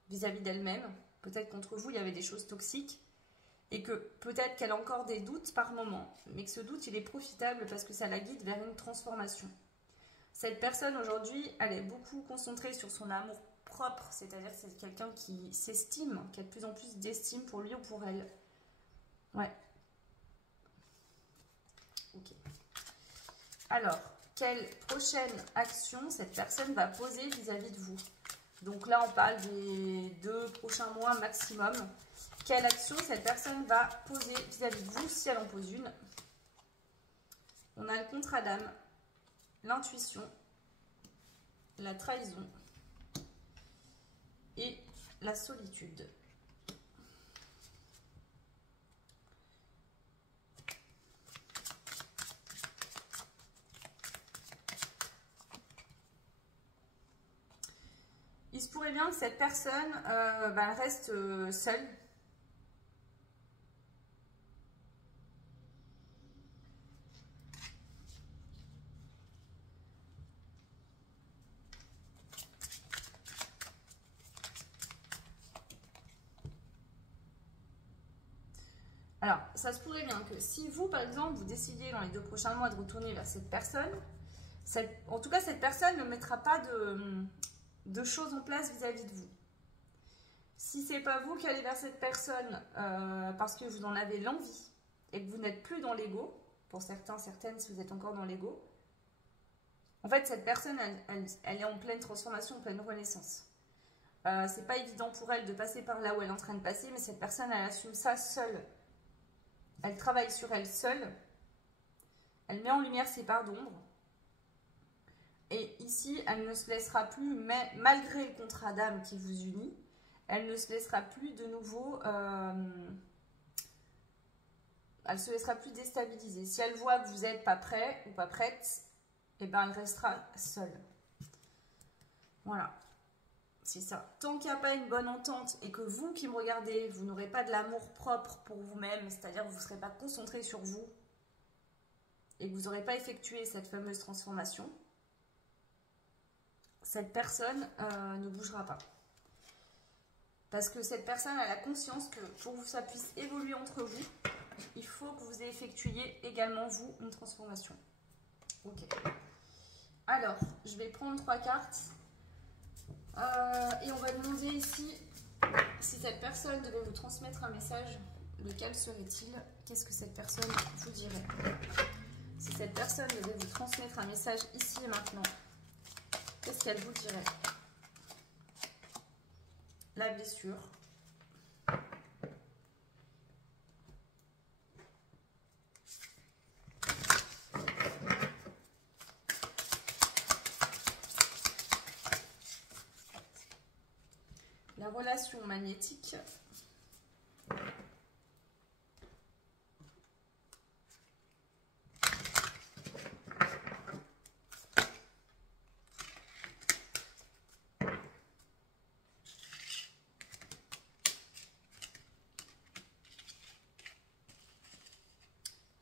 vis-à-vis d'elle-même. Peut-être qu'entre vous, il y avait des choses toxiques. Et que peut-être qu'elle a encore des doutes par moment. Mais que ce doute, il est profitable parce que ça la guide vers une transformation. Cette personne, aujourd'hui, elle est beaucoup concentrée sur son amour propre. C'est-à-dire que c'est quelqu'un qui s'estime, qui a de plus en plus d'estime pour lui ou pour elle. Ouais. Ok. Alors, quelle prochaine action cette personne va poser vis-à-vis de vous? Donc là, on parle des 2 prochains mois maximum. Quelle action cette personne va poser vis-à-vis de vous si elle en pose une? On a le contrat d'âme, l'intuition, la trahison et la solitude. Il se pourrait bien que cette personne elle reste seule. Alors, ça se pourrait bien que si vous, par exemple, vous décidiez dans les 2 prochains mois de retourner vers cette personne, en tout cas, cette personne ne mettra pas de choses en place vis-à-vis de vous. Si ce n'est pas vous qui allez vers cette personne parce que vous en avez l'envie et que vous n'êtes plus dans l'ego, pour certains, certaines, si vous êtes encore dans l'ego, en fait, cette personne, elle est en pleine transformation, en pleine renaissance. C'est pas évident pour elle de passer par là où elle est en train de passer, mais cette personne, elle assume ça seule. Elle travaille sur elle seule. Elle met en lumière ses parts d'ombre. Et ici, elle ne se laissera plus, malgré le contrat d'âme qui vous unit, elle ne se laissera plus de nouveau... elle se laissera plus déstabiliser. Si elle voit que vous n'êtes pas prêt ou pas prête, eh ben, elle restera seule. Voilà. C'est ça. Tant qu'il n'y a pas une bonne entente et que vous qui me regardez, vous n'aurez pas de l'amour propre pour vous-même, c'est-à-dire que vous ne serez pas concentré sur vous et que vous n'aurez pas effectué cette fameuse transformation, cette personne ne bougera pas. Parce que cette personne a la conscience que pour que ça puisse évoluer entre vous, il faut que vous effectuiez également, vous, une transformation. Ok. Alors, je vais prendre 3 cartes. Et on va demander ici si cette personne devait vous transmettre un message, lequel serait-il? Qu'est-ce que cette personne vous dirait? Si cette personne devait vous transmettre un message ici et maintenant, qu'est-ce qu'elle vous dirait? la blessure. La relation magnétique.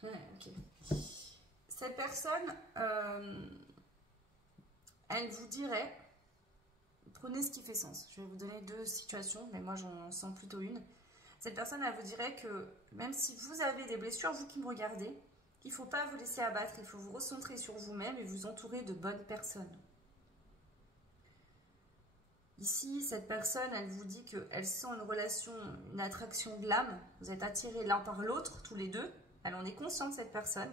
Ok. Cette personne, elle vous dirait, prenez ce qui fait sens. Je vais vous donner deux situations, mais moi j'en sens plutôt une. Cette personne, elle vous dirait que même si vous avez des blessures, vous qui me regardez, il ne faut pas vous laisser abattre, il faut vous recentrer sur vous-même et vous entourer de bonnes personnes. Ici, cette personne, elle vous dit qu'elle sent une relation, une attraction de l'âme. Vous êtes attirés l'un par l'autre, tous les deux. Elle en est consciente, cette personne.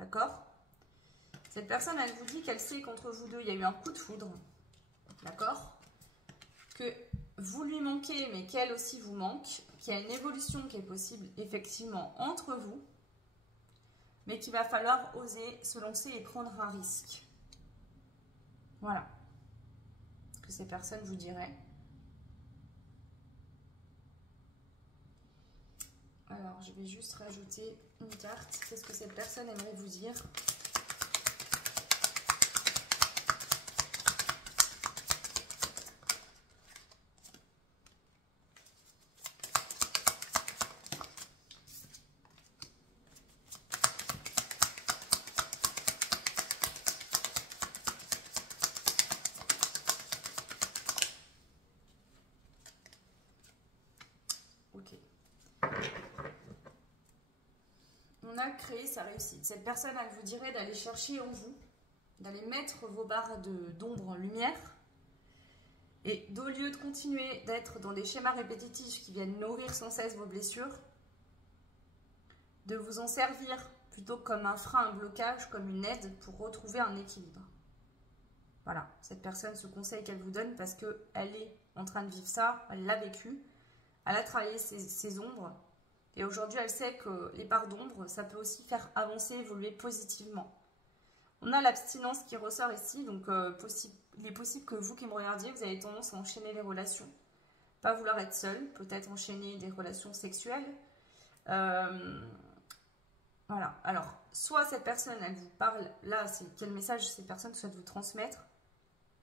D'accord? Cette personne, elle vous dit qu'elle sait qu'entre vous deux, il y a eu un coup de foudre. D'accord? Que vous lui manquez, mais qu'elle aussi vous manque. Qu'il y a une évolution qui est possible, effectivement, entre vous. Mais qu'il va falloir oser se lancer et prendre un risque. Voilà. Ce que ces personnes vous diraient. Alors, je vais juste rajouter une carte. Qu'est-ce que cette personne aimerait vous dire? Ok. On a créé sa réussite. Cette personne, elle vous dirait d'aller chercher en vous, d'aller mettre vos barres d'ombre en lumière. Et au lieu de continuer d'être dans des schémas répétitifs qui viennent nourrir sans cesse vos blessures, de vous en servir plutôt comme un frein, un blocage, comme une aide pour retrouver un équilibre. Voilà, cette personne, ce conseil qu'elle vous donne, parce qu'elle est en train de vivre ça, elle l'a vécu, elle a travaillé ses ombres, et aujourd'hui elle sait que les parts d'ombre, ça peut aussi faire avancer, évoluer positivement. On a l'abstinence qui ressort ici, donc il est possible que vous qui me regardiez, vous avez tendance à enchaîner les relations. Pas vouloir être seul, peut-être enchaîner des relations sexuelles. Voilà, alors, soit cette personne, elle vous parle, là, c'est quel message cette personne souhaite vous transmettre.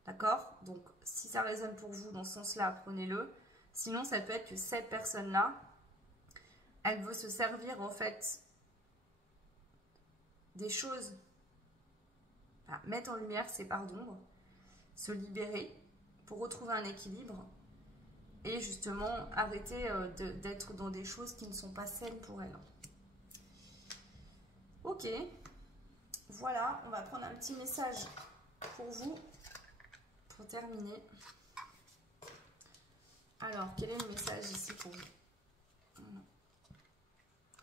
D'accord? Donc, si ça résonne pour vous dans ce sens-là, prenez-le. Sinon, ça peut être que cette personne-là, elle veut se servir, en fait, des choses, mettre en lumière ses parts d'ombre, se libérer pour retrouver un équilibre et justement arrêter d'être dans des choses qui ne sont pas saines pour elle. Ok, voilà, on va prendre un petit message pour vous, pour terminer. Alors, quel est le message ici pour vous?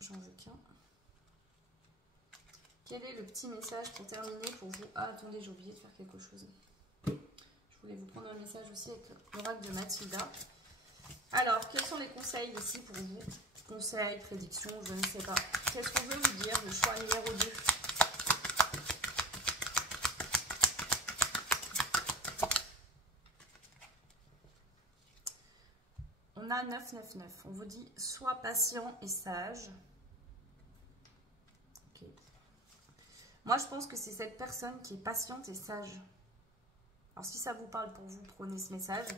J'en veux qu'un. Quel est le petit message pour terminer pour vous? Ah, attendez, j'ai oublié de faire quelque chose. Je voulais vous prendre un message aussi avec l'oracle de Mathilda. Alors, quels sont les conseils ici pour vous? Conseils, prédictions, je ne sais pas. Qu'est-ce qu'on veut vous dire? Le choix numéro 2. On a 999. On vous dit sois patient et sage. Okay. Moi, je pense que c'est cette personne qui est patiente et sage. Alors, si ça vous parle pour vous, prenez ce message.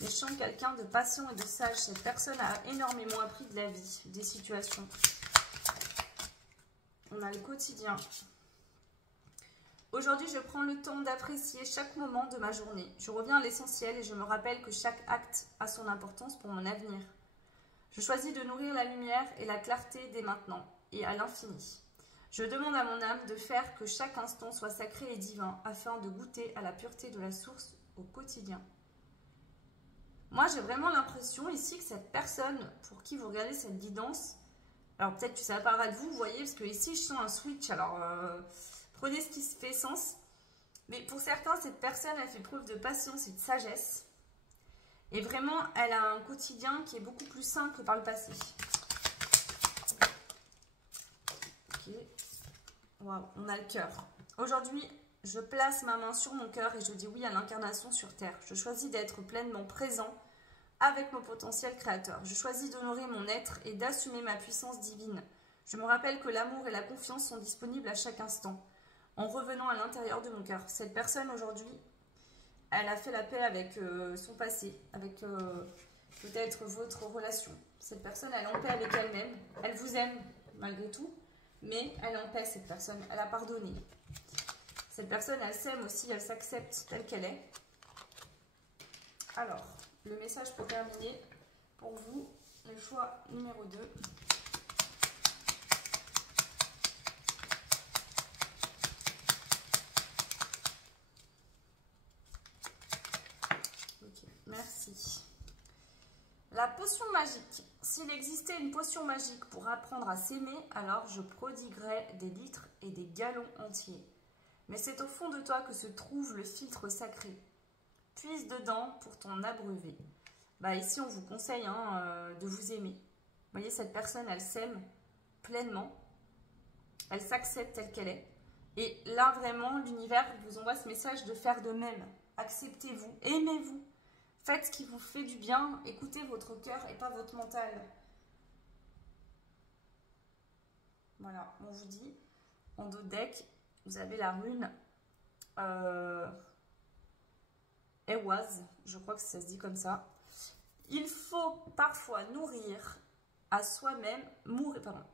Mais je sens quelqu'un de patient et de sage. Cette personne a énormément appris de la vie, des situations. On a le quotidien. Aujourd'hui, je prends le temps d'apprécier chaque moment de ma journée. Je reviens à l'essentiel et je me rappelle que chaque acte a son importance pour mon avenir. Je choisis de nourrir la lumière et la clarté dès maintenant et à l'infini. Je demande à mon âme de faire que chaque instant soit sacré et divin afin de goûter à la pureté de la source au quotidien. Moi, j'ai vraiment l'impression ici que cette personne pour qui vous regardez cette guidance, alors peut-être que ça parlera de vous, vous voyez, parce que ici, je sens un switch. Alors, prenez ce qui se fait sens. Mais pour certains, cette personne a fait preuve de patience et de sagesse. Et vraiment, elle a un quotidien qui est beaucoup plus sain que par le passé. Ok. Waouh, on a le cœur. Aujourd'hui, je place ma main sur mon cœur et je dis oui à l'incarnation sur Terre. Je choisis d'être pleinement présent avec mon potentiel créateur. Je choisis d'honorer mon être et d'assumer ma puissance divine. Je me rappelle que l'amour et la confiance sont disponibles à chaque instant. En revenant à l'intérieur de mon cœur. Cette personne aujourd'hui, elle a fait la paix avec son passé, avec peut-être votre relation. Cette personne, elle est en paix avec elle-même. Elle vous aime malgré tout, mais elle est en paix, cette personne. Elle a pardonné. Cette personne, elle s'aime aussi, elle s'accepte telle qu'elle est. Alors, le message pour terminer, pour vous, le choix numéro 2. Merci. La potion magique. S'il existait une potion magique pour apprendre à s'aimer, alors je prodiguerais des litres et des gallons entiers. Mais c'est au fond de toi que se trouve le filtre sacré. Puise dedans pour t'en abreuver. Bah ici, on vous conseille de vous aimer. Vous voyez, cette personne, elle s'aime pleinement. Elle s'accepte telle qu'elle est. Et là, vraiment, l'univers vous envoie ce message de faire de même. Acceptez-vous, aimez-vous. Faites ce qui vous fait du bien, écoutez votre cœur et pas votre mental. Voilà, on vous dit, en dos de deck, vous avez la rune Ewaz, je crois que ça se dit comme ça. Il faut parfois nourrir à soi-même,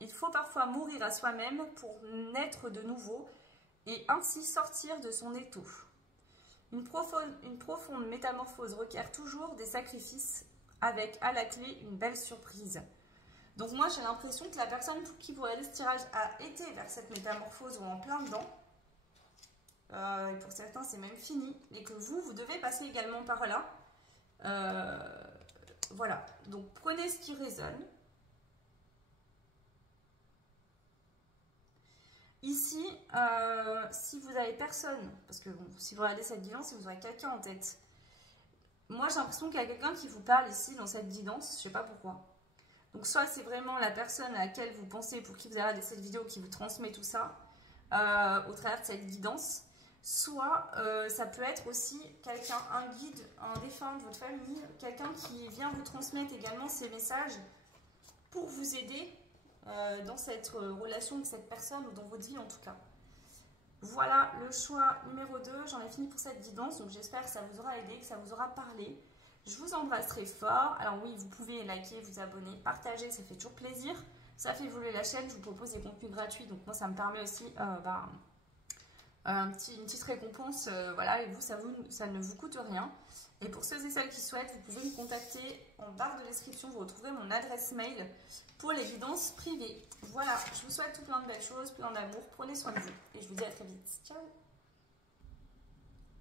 il faut parfois mourir à soi-même pour naître de nouveau et ainsi sortir de son étau. Une profonde métamorphose requiert toujours des sacrifices avec à la clé une belle surprise. Donc moi j'ai l'impression que la personne pour qui vous regardez ce tirage a été vers cette métamorphose ou en plein dedans. Et pour certains c'est même fini. Et que vous devez passer également par là. Voilà, donc prenez ce qui résonne. Ici, si vous avez personne, parce que bon, si vous regardez cette guidance, si vous aurez quelqu'un en tête, moi j'ai l'impression qu'il y a quelqu'un qui vous parle ici dans cette guidance, je ne sais pas pourquoi. Donc soit c'est vraiment la personne à laquelle vous pensez, pour qui vous avez regardé cette vidéo, qui vous transmet tout ça, au travers de cette guidance, soit ça peut être aussi quelqu'un, un guide, un défunt de votre famille, quelqu'un qui vient vous transmettre également ces messages pour vous aider dans cette relation avec cette personne ou dans votre vie en tout cas. Voilà le choix numéro 2, j'en ai fini pour cette guidance, donc j'espère que ça vous aura aidé, que ça vous aura parlé. Je vous embrasse très fort. Alors oui, vous pouvez liker, vous abonner, partager, ça fait toujours plaisir. Ça fait évoluer la chaîne, je vous propose des contenus gratuits, donc moi ça me permet aussi une petite récompense, voilà, et vous ça ne vous coûte rien. Et pour ceux et celles qui souhaitent, vous pouvez me contacter en barre de description, vous retrouverez mon adresse mail pour les guidances privées. Voilà, je vous souhaite tout plein de belles choses, plein d'amour, prenez soin de vous et je vous dis à très vite. Ciao.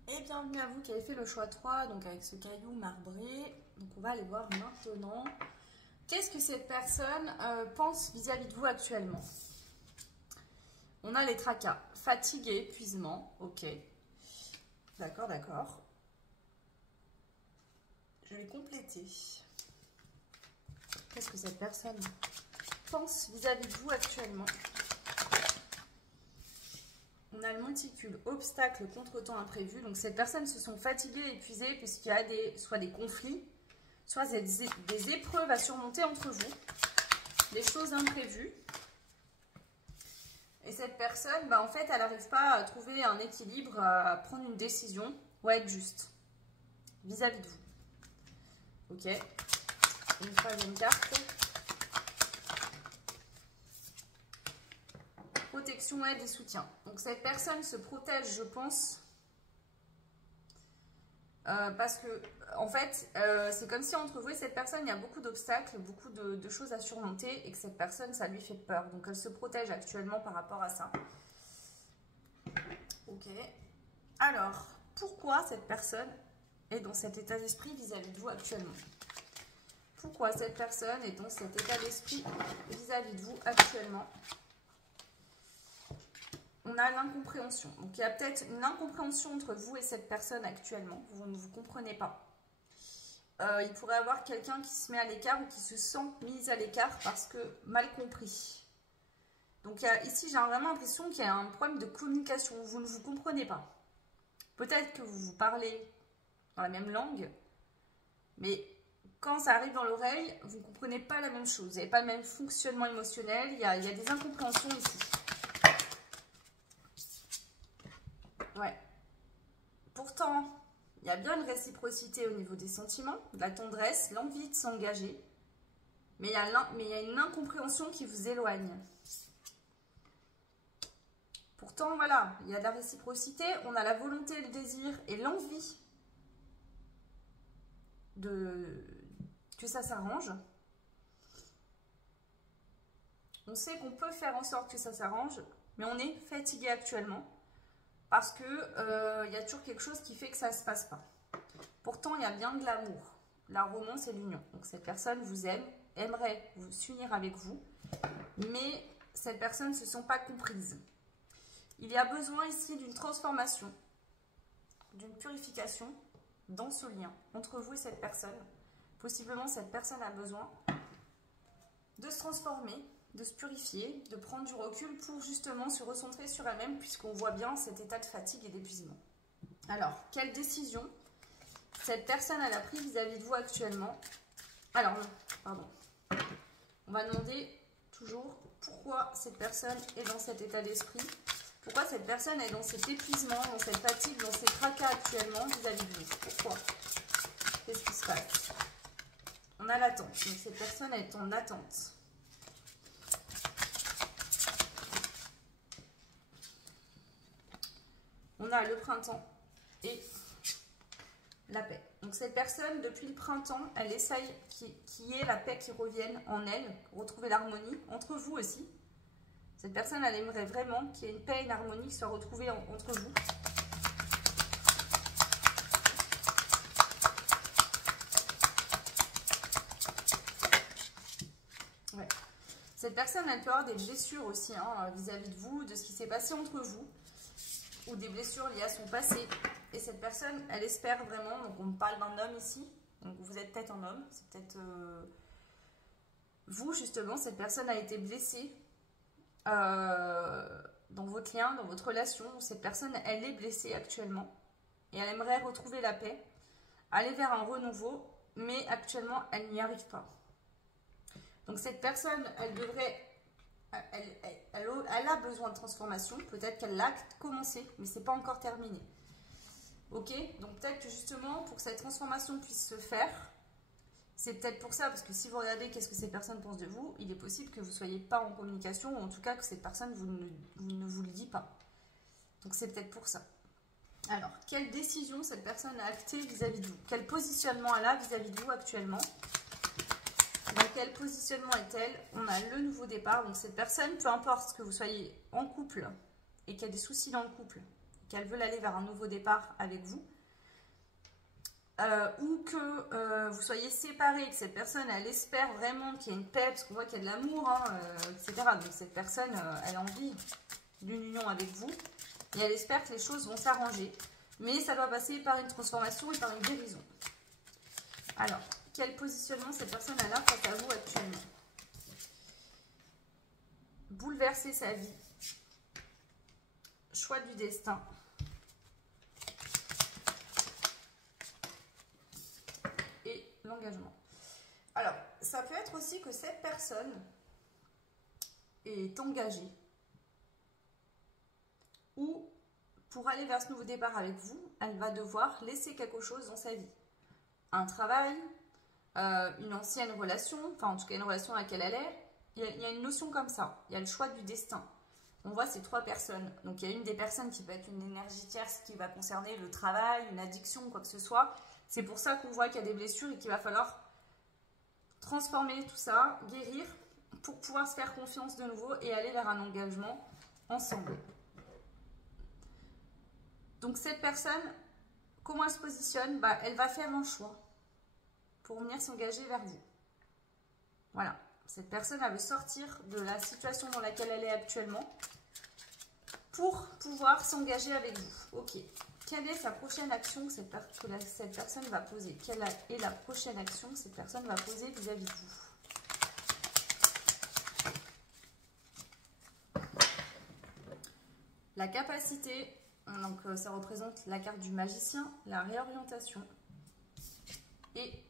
Et bienvenue à vous qui avez fait le choix 3, donc avec ce caillou marbré. Donc on va aller voir maintenant. Qu'est-ce que cette personne pense vis-à-vis de vous actuellement? On a les tracas, fatigue et épuisement, ok. D'accord, d'accord. Je vais compléter. Qu'est-ce que cette personne pense vis-à-vis de vous actuellement? On a le monticule, obstacle, contretemps imprévu. Donc cette personne se sont fatiguées, épuisées, puisqu'il y a soit des conflits, soit des épreuves à surmonter entre vous, des choses imprévues. Et cette personne, en fait, elle n'arrive pas à trouver un équilibre, à prendre une décision ou à être juste vis-à-vis de vous. Ok. Une troisième carte. Protection, aide et soutien. Donc cette personne se protège, je pense, parce que en fait, c'est comme si entre vous et cette personne, il y a beaucoup d'obstacles, beaucoup de choses à surmonter et que cette personne, ça lui fait peur. Donc elle se protège actuellement par rapport à ça. Ok. Alors, pourquoi cette personne est dans cet état d'esprit vis-à-vis de vous actuellement? Pourquoi cette personne est dans cet état d'esprit vis-à-vis de vous actuellement? On a l'incompréhension. Donc, il y a peut-être une incompréhension entre vous et cette personne actuellement. Vous ne vous comprenez pas. il pourrait y avoir quelqu'un qui se met à l'écart ou qui se sent mise à l'écart parce que mal compris. Donc ici, j'ai vraiment l'impression qu'il y a un problème de communication. Vous ne vous comprenez pas. Peut-être que vous vous parlez dans la même langue, mais quand ça arrive dans l'oreille, vous ne comprenez pas la même chose. Vous n'avez pas le même fonctionnement émotionnel. Il y a des incompréhensions ici. Ouais. Pourtant, il y a bien une réciprocité au niveau des sentiments, de la tendresse, l'envie de s'engager. Mais il y a une incompréhension qui vous éloigne. Pourtant, voilà, il y a de la réciprocité, on a la volonté, le désir et l'envie que ça s'arrange. On sait qu'on peut faire en sorte que ça s'arrange, mais on est fatigué actuellement parce que y a toujours quelque chose qui fait que ça ne se passe pas. Pourtant, il y a bien de l'amour, la romance et l'union. Donc cette personne vous aime, aimerait s'unir avec vous, mais cette personne ne se sent pas comprise. Il y a besoin ici d'une transformation, d'une purification dans ce lien entre vous et cette personne. Possiblement, cette personne a besoin de se transformer, de se purifier, de prendre du recul pour justement se recentrer sur elle-même puisqu'on voit bien cet état de fatigue et d'épuisement. Alors, quelle décision cette personne a pris vis-à-vis de vous actuellement? Alors, non, pardon. On va demander toujours pourquoi cette personne est dans cet état d'esprit. Pourquoi cette personne est dans cet épuisement, dans cette fatigue, dans ces tracas actuellement vis-à-vis de vous? Pourquoi? Qu'est-ce qui se passe? On a l'attente. Donc cette personne est en attente. On a le printemps et la paix. Donc cette personne, depuis le printemps, elle essaye qu'il y ait la paix qui revienne en elle, retrouver l'harmonie, entre vous aussi. Cette personne, elle aimerait vraiment qu'il y ait une paix et une harmonie qui soient retrouvées entre vous. Ouais. Cette personne, elle peut avoir des blessures aussi vis-à-vis de vous, de ce qui s'est passé entre vous, ou des blessures liées à son passé. Et cette personne, elle espère vraiment, donc on me parle d'un homme ici, donc vous êtes peut-être un homme, c'est peut-être vous justement, cette personne a été blessée dans votre lien, dans votre relation. Cette personne, elle est blessée actuellement et elle aimerait retrouver la paix, aller vers un renouveau, mais actuellement, elle n'y arrive pas. Donc cette personne, elle devrait, elle a besoin de transformation. Peut-être qu'elle l'a commencé, mais c'est pas encore terminé. Ok, donc peut-être que justement, pour que cette transformation puisse se faire, c'est peut-être pour ça, parce que si vous regardez qu'est-ce que cette personne pense de vous, il est possible que vous ne soyez pas en communication, ou en tout cas que cette personne ne vous le dit pas. Donc c'est peut-être pour ça. Alors, quelle décision cette personne a actée vis-à-vis de vous? Quel positionnement elle a vis-à-vis de vous actuellement? Dans quel positionnement est-elle? On a le nouveau départ. Donc cette personne, peu importe que vous soyez en couple et qu'il y a des soucis dans le couple, qu'elle veut aller vers un nouveau départ avec vous, ou que vous soyez séparés, que cette personne, elle espère vraiment qu'il y a une paix, parce qu'on voit qu'il y a de l'amour, etc. Donc cette personne, elle a envie d'une union avec vous, et elle espère que les choses vont s'arranger. Mais ça doit passer par une transformation et par une guérison. Alors, quel positionnement cette personne a là face à vous actuellement? Bouleverser sa vie. Choix du destin. Et l'engagement. Alors, ça peut être aussi que cette personne est engagée ou pour aller vers ce nouveau départ avec vous, elle va devoir laisser quelque chose dans sa vie. Un travail, une ancienne relation, enfin en tout cas une relation à laquelle elle est. Il y a une notion comme ça, il y a le choix du destin. On voit ces trois personnes. Donc il y a une des personnes qui peut être une énergie tierce qui va concerner le travail, une addiction, quoi que ce soit. C'est pour ça qu'on voit qu'il y a des blessures et qu'il va falloir transformer tout ça, guérir, pour pouvoir se faire confiance de nouveau et aller vers un engagement ensemble. Donc cette personne, comment elle se positionne? Elle va faire un choix pour venir s'engager vers vous. Voilà. Cette personne, elle veut sortir de la situation dans laquelle elle est actuellement pour pouvoir s'engager avec vous. Ok. quelle est sa prochaine action que cette personne va poser? Quelle est la prochaine action que cette personne va poser vis-à-vis de vous? La capacité, donc ça représente la carte du magicien, la réorientation et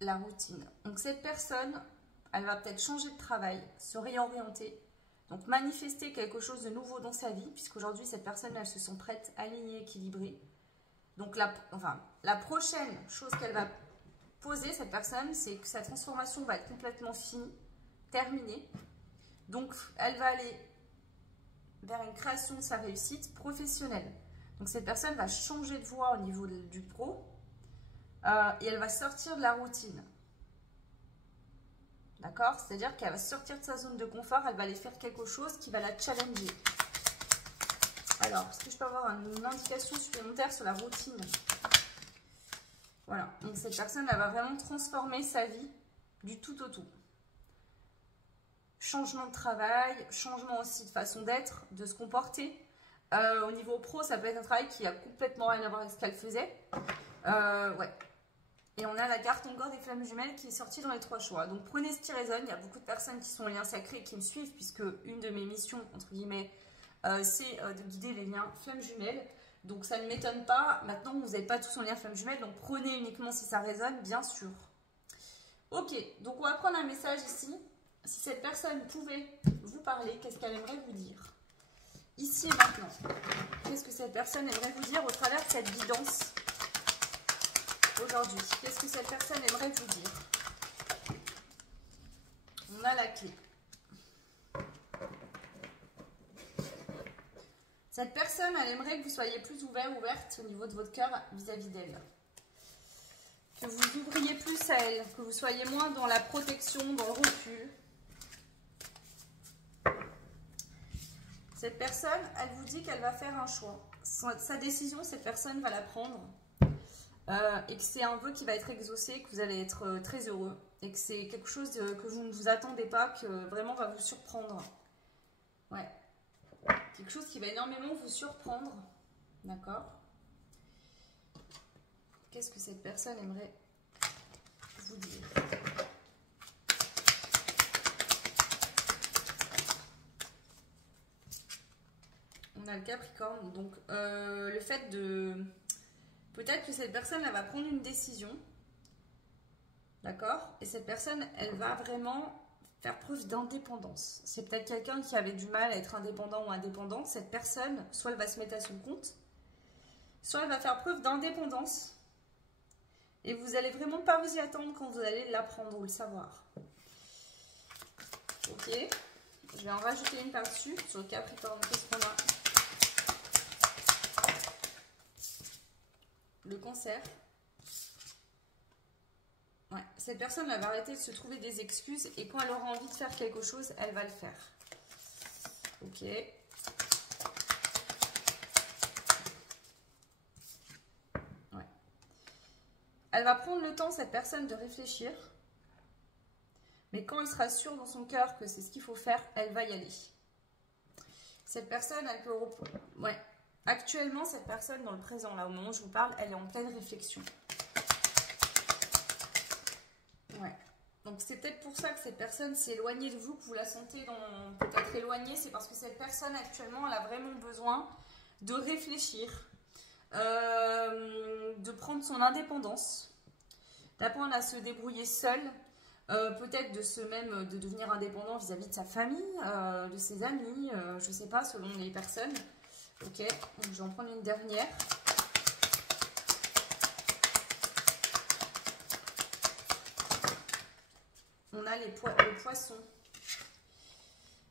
la routine. Donc cette personne, elle va peut-être changer de travail, se réorienter, donc manifester quelque chose de nouveau dans sa vie, puisqu'aujourd'hui cette personne, elle se sent prête, alignée, équilibrée. Donc la prochaine chose qu'elle va poser, cette personne, c'est que sa transformation va être complètement finie, terminée. Donc elle va aller vers une création de sa réussite professionnelle. Donc cette personne va changer de voie au niveau du pro et elle va sortir de la routine. D'accord? C'est-à-dire qu'elle va sortir de sa zone de confort, elle va aller faire quelque chose qui va la challenger. Alors, est-ce que je peux avoir une indication supplémentaire sur la routine? Voilà, donc cette personne, elle va vraiment transformer sa vie du tout au tout. Changement de travail, changement aussi de façon d'être, de se comporter. Au niveau pro, ça peut être un travail qui a complètement rien à voir avec ce qu'elle faisait. Ouais. Et on a la carte encore des flammes jumelles qui est sortie dans les 3 choix. Donc prenez ce qui résonne. Il y a beaucoup de personnes qui sont en lien sacré et qui me suivent, puisque une de mes missions, entre guillemets, c'est de guider les liens flammes jumelles. Donc ça ne m'étonne pas. Maintenant, vous n'avez pas tous en lien flammes jumelles, donc prenez uniquement si ça résonne, bien sûr. Ok, donc on va prendre un message ici. Si cette personne pouvait vous parler, qu'est-ce qu'elle aimerait vous dire? Ici et maintenant, qu'est-ce que cette personne aimerait vous dire au travers de cette guidance aujourd'hui? Qu'est-ce que cette personne aimerait vous dire? On a la clé. Cette personne, elle aimerait que vous soyez plus ouvert, ouverte au niveau de votre cœur vis-à-vis d'elle. Que vous ouvriez plus à elle, que vous soyez moins dans la protection, dans le recul. Cette personne, elle vous dit qu'elle va faire un choix. Sa décision, cette personne va la prendre. Et que c'est un vœu qui va être exaucé, que vous allez être très heureux. Et que c'est quelque chose que vous ne vous attendez pas, que vraiment va vous surprendre. Ouais. Quelque chose qui va énormément vous surprendre. D'accord? Qu'est-ce que cette personne aimerait vous dire? On a le Capricorne, donc le fait de... Peut-être que cette personne, elle va prendre une décision, d'accord? Et cette personne, elle va vraiment faire preuve d'indépendance. C'est peut-être quelqu'un qui avait du mal à être indépendant ou indépendante. Cette personne, soit elle va se mettre à son compte, soit elle va faire preuve d'indépendance. Et vous n'allez vraiment pas vous y attendre quand vous allez l'apprendre ou le savoir. Ok, je vais en rajouter une par-dessus sur le Capricorne. Qu'est-ce qu'on a? Le Cancer. Ouais. Cette personne, elle va arrêter de se trouver des excuses et quand elle aura envie de faire quelque chose, elle va le faire. Ok. Ouais. Elle va prendre le temps, cette personne, de réfléchir. Mais quand elle sera sûre dans son cœur que c'est ce qu'il faut faire, elle va y aller. Cette personne, elle peut... Ouais. Actuellement, cette personne, dans le présent, là, au moment où je vous parle, elle est en pleine réflexion. Ouais. Donc, c'est peut-être pour ça que cette personne s'est éloignée de vous, que vous la sentez peut-être éloignée. C'est parce que cette personne, actuellement, elle a vraiment besoin de réfléchir, de prendre son indépendance, d'apprendre à se débrouiller seule, peut-être de devenir indépendant vis-à-vis de sa famille, de ses amis, je ne sais pas, selon les personnes. Ok, donc je vais en prendre une dernière. On a le poisson.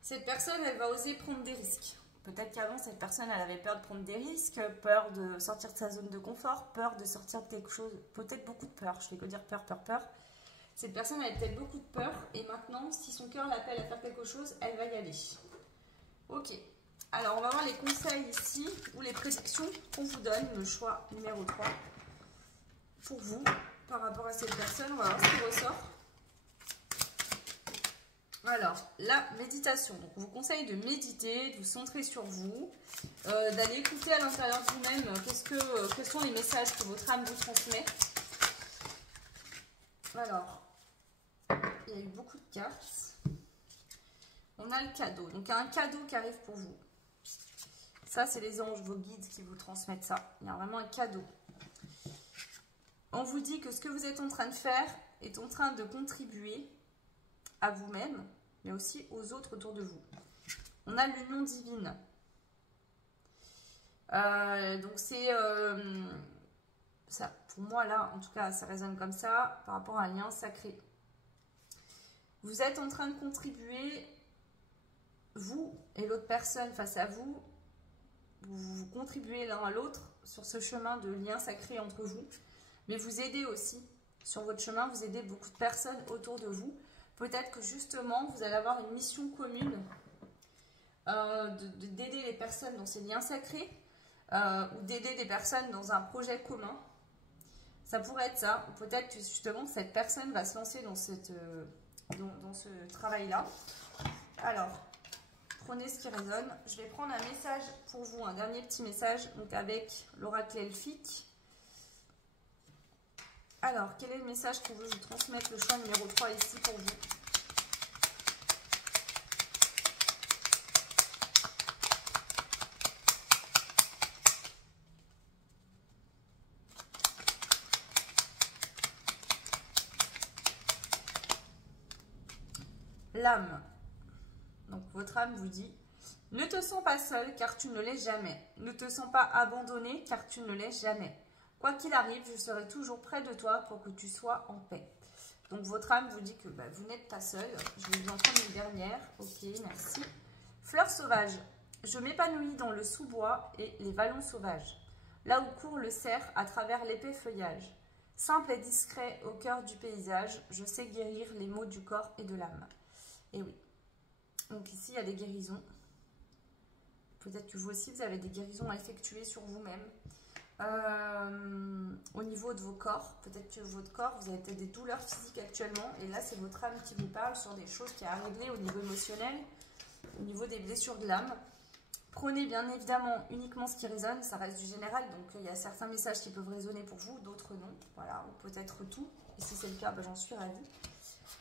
Cette personne, elle va oser prendre des risques. Peut-être qu'avant, cette personne, elle avait peur de prendre des risques, peur de sortir de sa zone de confort, peur de sortir de quelque chose, peut-être beaucoup de peur. Je vais que dire peur, peur, peur. Cette personne avait peut-être beaucoup de peur et maintenant, si son cœur l'appelle à faire quelque chose, elle va y aller. Ok. Alors, on va voir les conseils ici, ou les prédictions qu'on vous donne, le choix numéro 3, pour vous, par rapport à cette personne. On va voir ce qui ressort. Alors, la méditation. Donc, on vous conseille de méditer, de vous centrer sur vous, d'aller écouter à l'intérieur de vous-même quels sont les messages que votre âme vous transmet. Alors, il y a eu beaucoup de cartes. On a le cadeau. Donc, il y a un cadeau qui arrive pour vous. Ça, c'est les anges, vos guides qui vous transmettent ça. Il y a vraiment un cadeau. On vous dit que ce que vous êtes en train de faire est en train de contribuer à vous-même, mais aussi aux autres autour de vous. On a l'union divine. Donc c'est ça, pour moi là, en tout cas, ça résonne comme ça par rapport à un lien sacré. Vous êtes en train de contribuer, vous et l'autre personne face à vous, vous contribuez l'un à l'autre sur ce chemin de lien sacré entre vous, mais vous aidez aussi sur votre chemin, vous aidez beaucoup de personnes autour de vous. Peut-être que justement, vous allez avoir une mission commune d'aider les personnes dans ces liens sacrés ou d'aider des personnes dans un projet commun. Ça pourrait être ça. Ou peut-être que justement, cette personne va se lancer dans ce travail-là. Alors, prenez ce qui résonne. Je vais prendre un message pour vous, un dernier petit message, donc avec l'oracle elfique. Alors, quel est le message qu'on veut vous transmettre? Le choix numéro 3 ici pour vous. L'âme. Donc, votre âme vous dit: ne te sens pas seul car tu ne l'es jamais. Ne te sens pas abandonné car tu ne l'es jamais. Quoi qu'il arrive, je serai toujours près de toi pour que tu sois en paix. Donc, votre âme vous dit que vous n'êtes pas seul. Je vais vous en prendre une dernière. Ok, merci. Fleurs sauvages. Je m'épanouis dans le sous-bois et les vallons sauvages. Là où court le cerf à travers l'épais feuillage. Simple et discret au cœur du paysage, je sais guérir les maux du corps et de l'âme. Et oui. Donc ici, il y a des guérisons. Peut-être que vous aussi, vous avez des guérisons à effectuer sur vous-même. Au niveau de vos corps, peut-être que votre corps, vous avez peut-être des douleurs physiques actuellement, et là c'est votre âme qui vous parle sur des choses qui a à régler au niveau émotionnel, au niveau des blessures de l'âme. Prenez bien évidemment uniquement ce qui résonne, ça reste du général, donc il y a certains messages qui peuvent résonner pour vous, d'autres non, voilà, ou peut-être tout, et si c'est le cas, j'en suis ravie.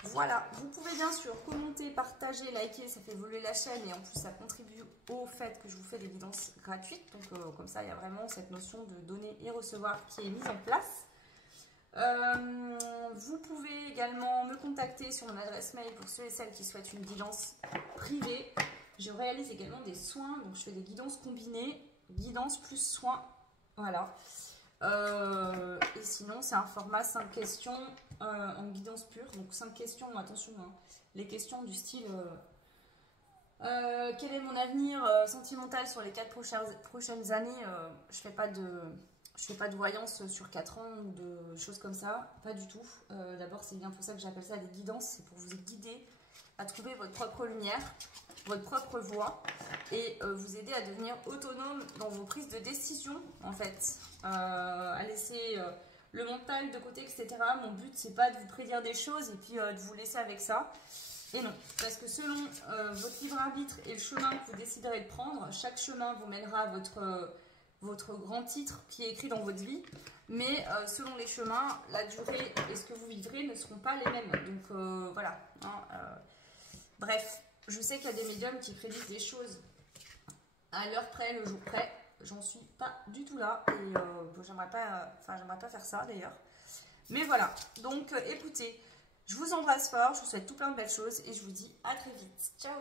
Voilà, vous pouvez bien sûr commenter, partager, liker, ça fait évoluer la chaîne et en plus ça contribue au fait que je vous fais des guidances gratuites. Donc comme ça, il y a vraiment cette notion de donner et recevoir qui est mise en place. Vous pouvez également me contacter sur mon adresse mail pour ceux et celles qui souhaitent une guidance privée. Je réalise également des soins, donc je fais des guidances combinées, guidance plus soins, voilà. Et sinon, c'est un format 5 questions en guidance pure. Donc 5 questions, attention, hein, les questions du style quel est mon avenir sentimental sur les 4 prochaines années. Je fais pas de voyance sur 4 ans ou de choses comme ça, pas du tout. D'abord, c'est bien pour ça que j'appelle ça des guidances, c'est pour vous guider à trouver votre propre lumière, votre propre voie et vous aider à devenir autonome dans vos prises de décision en fait, à laisser le mental de côté, etc. Mon but c'est pas de vous prédire des choses et puis de vous laisser avec ça, et non, parce que selon votre libre arbitre et le chemin que vous déciderez de prendre, chaque chemin vous mènera à votre grand titre qui est écrit dans votre vie, mais selon les chemins, la durée et ce que vous vivrez ne seront pas les mêmes, donc voilà, hein, bref, je sais qu'il y a des médiums qui prédisent des choses à l'heure près, le jour près. J'en suis pas du tout là et j'aimerais pas faire ça d'ailleurs. Mais voilà, donc écoutez, je vous embrasse fort, je vous souhaite tout plein de belles choses et je vous dis à très vite. Ciao!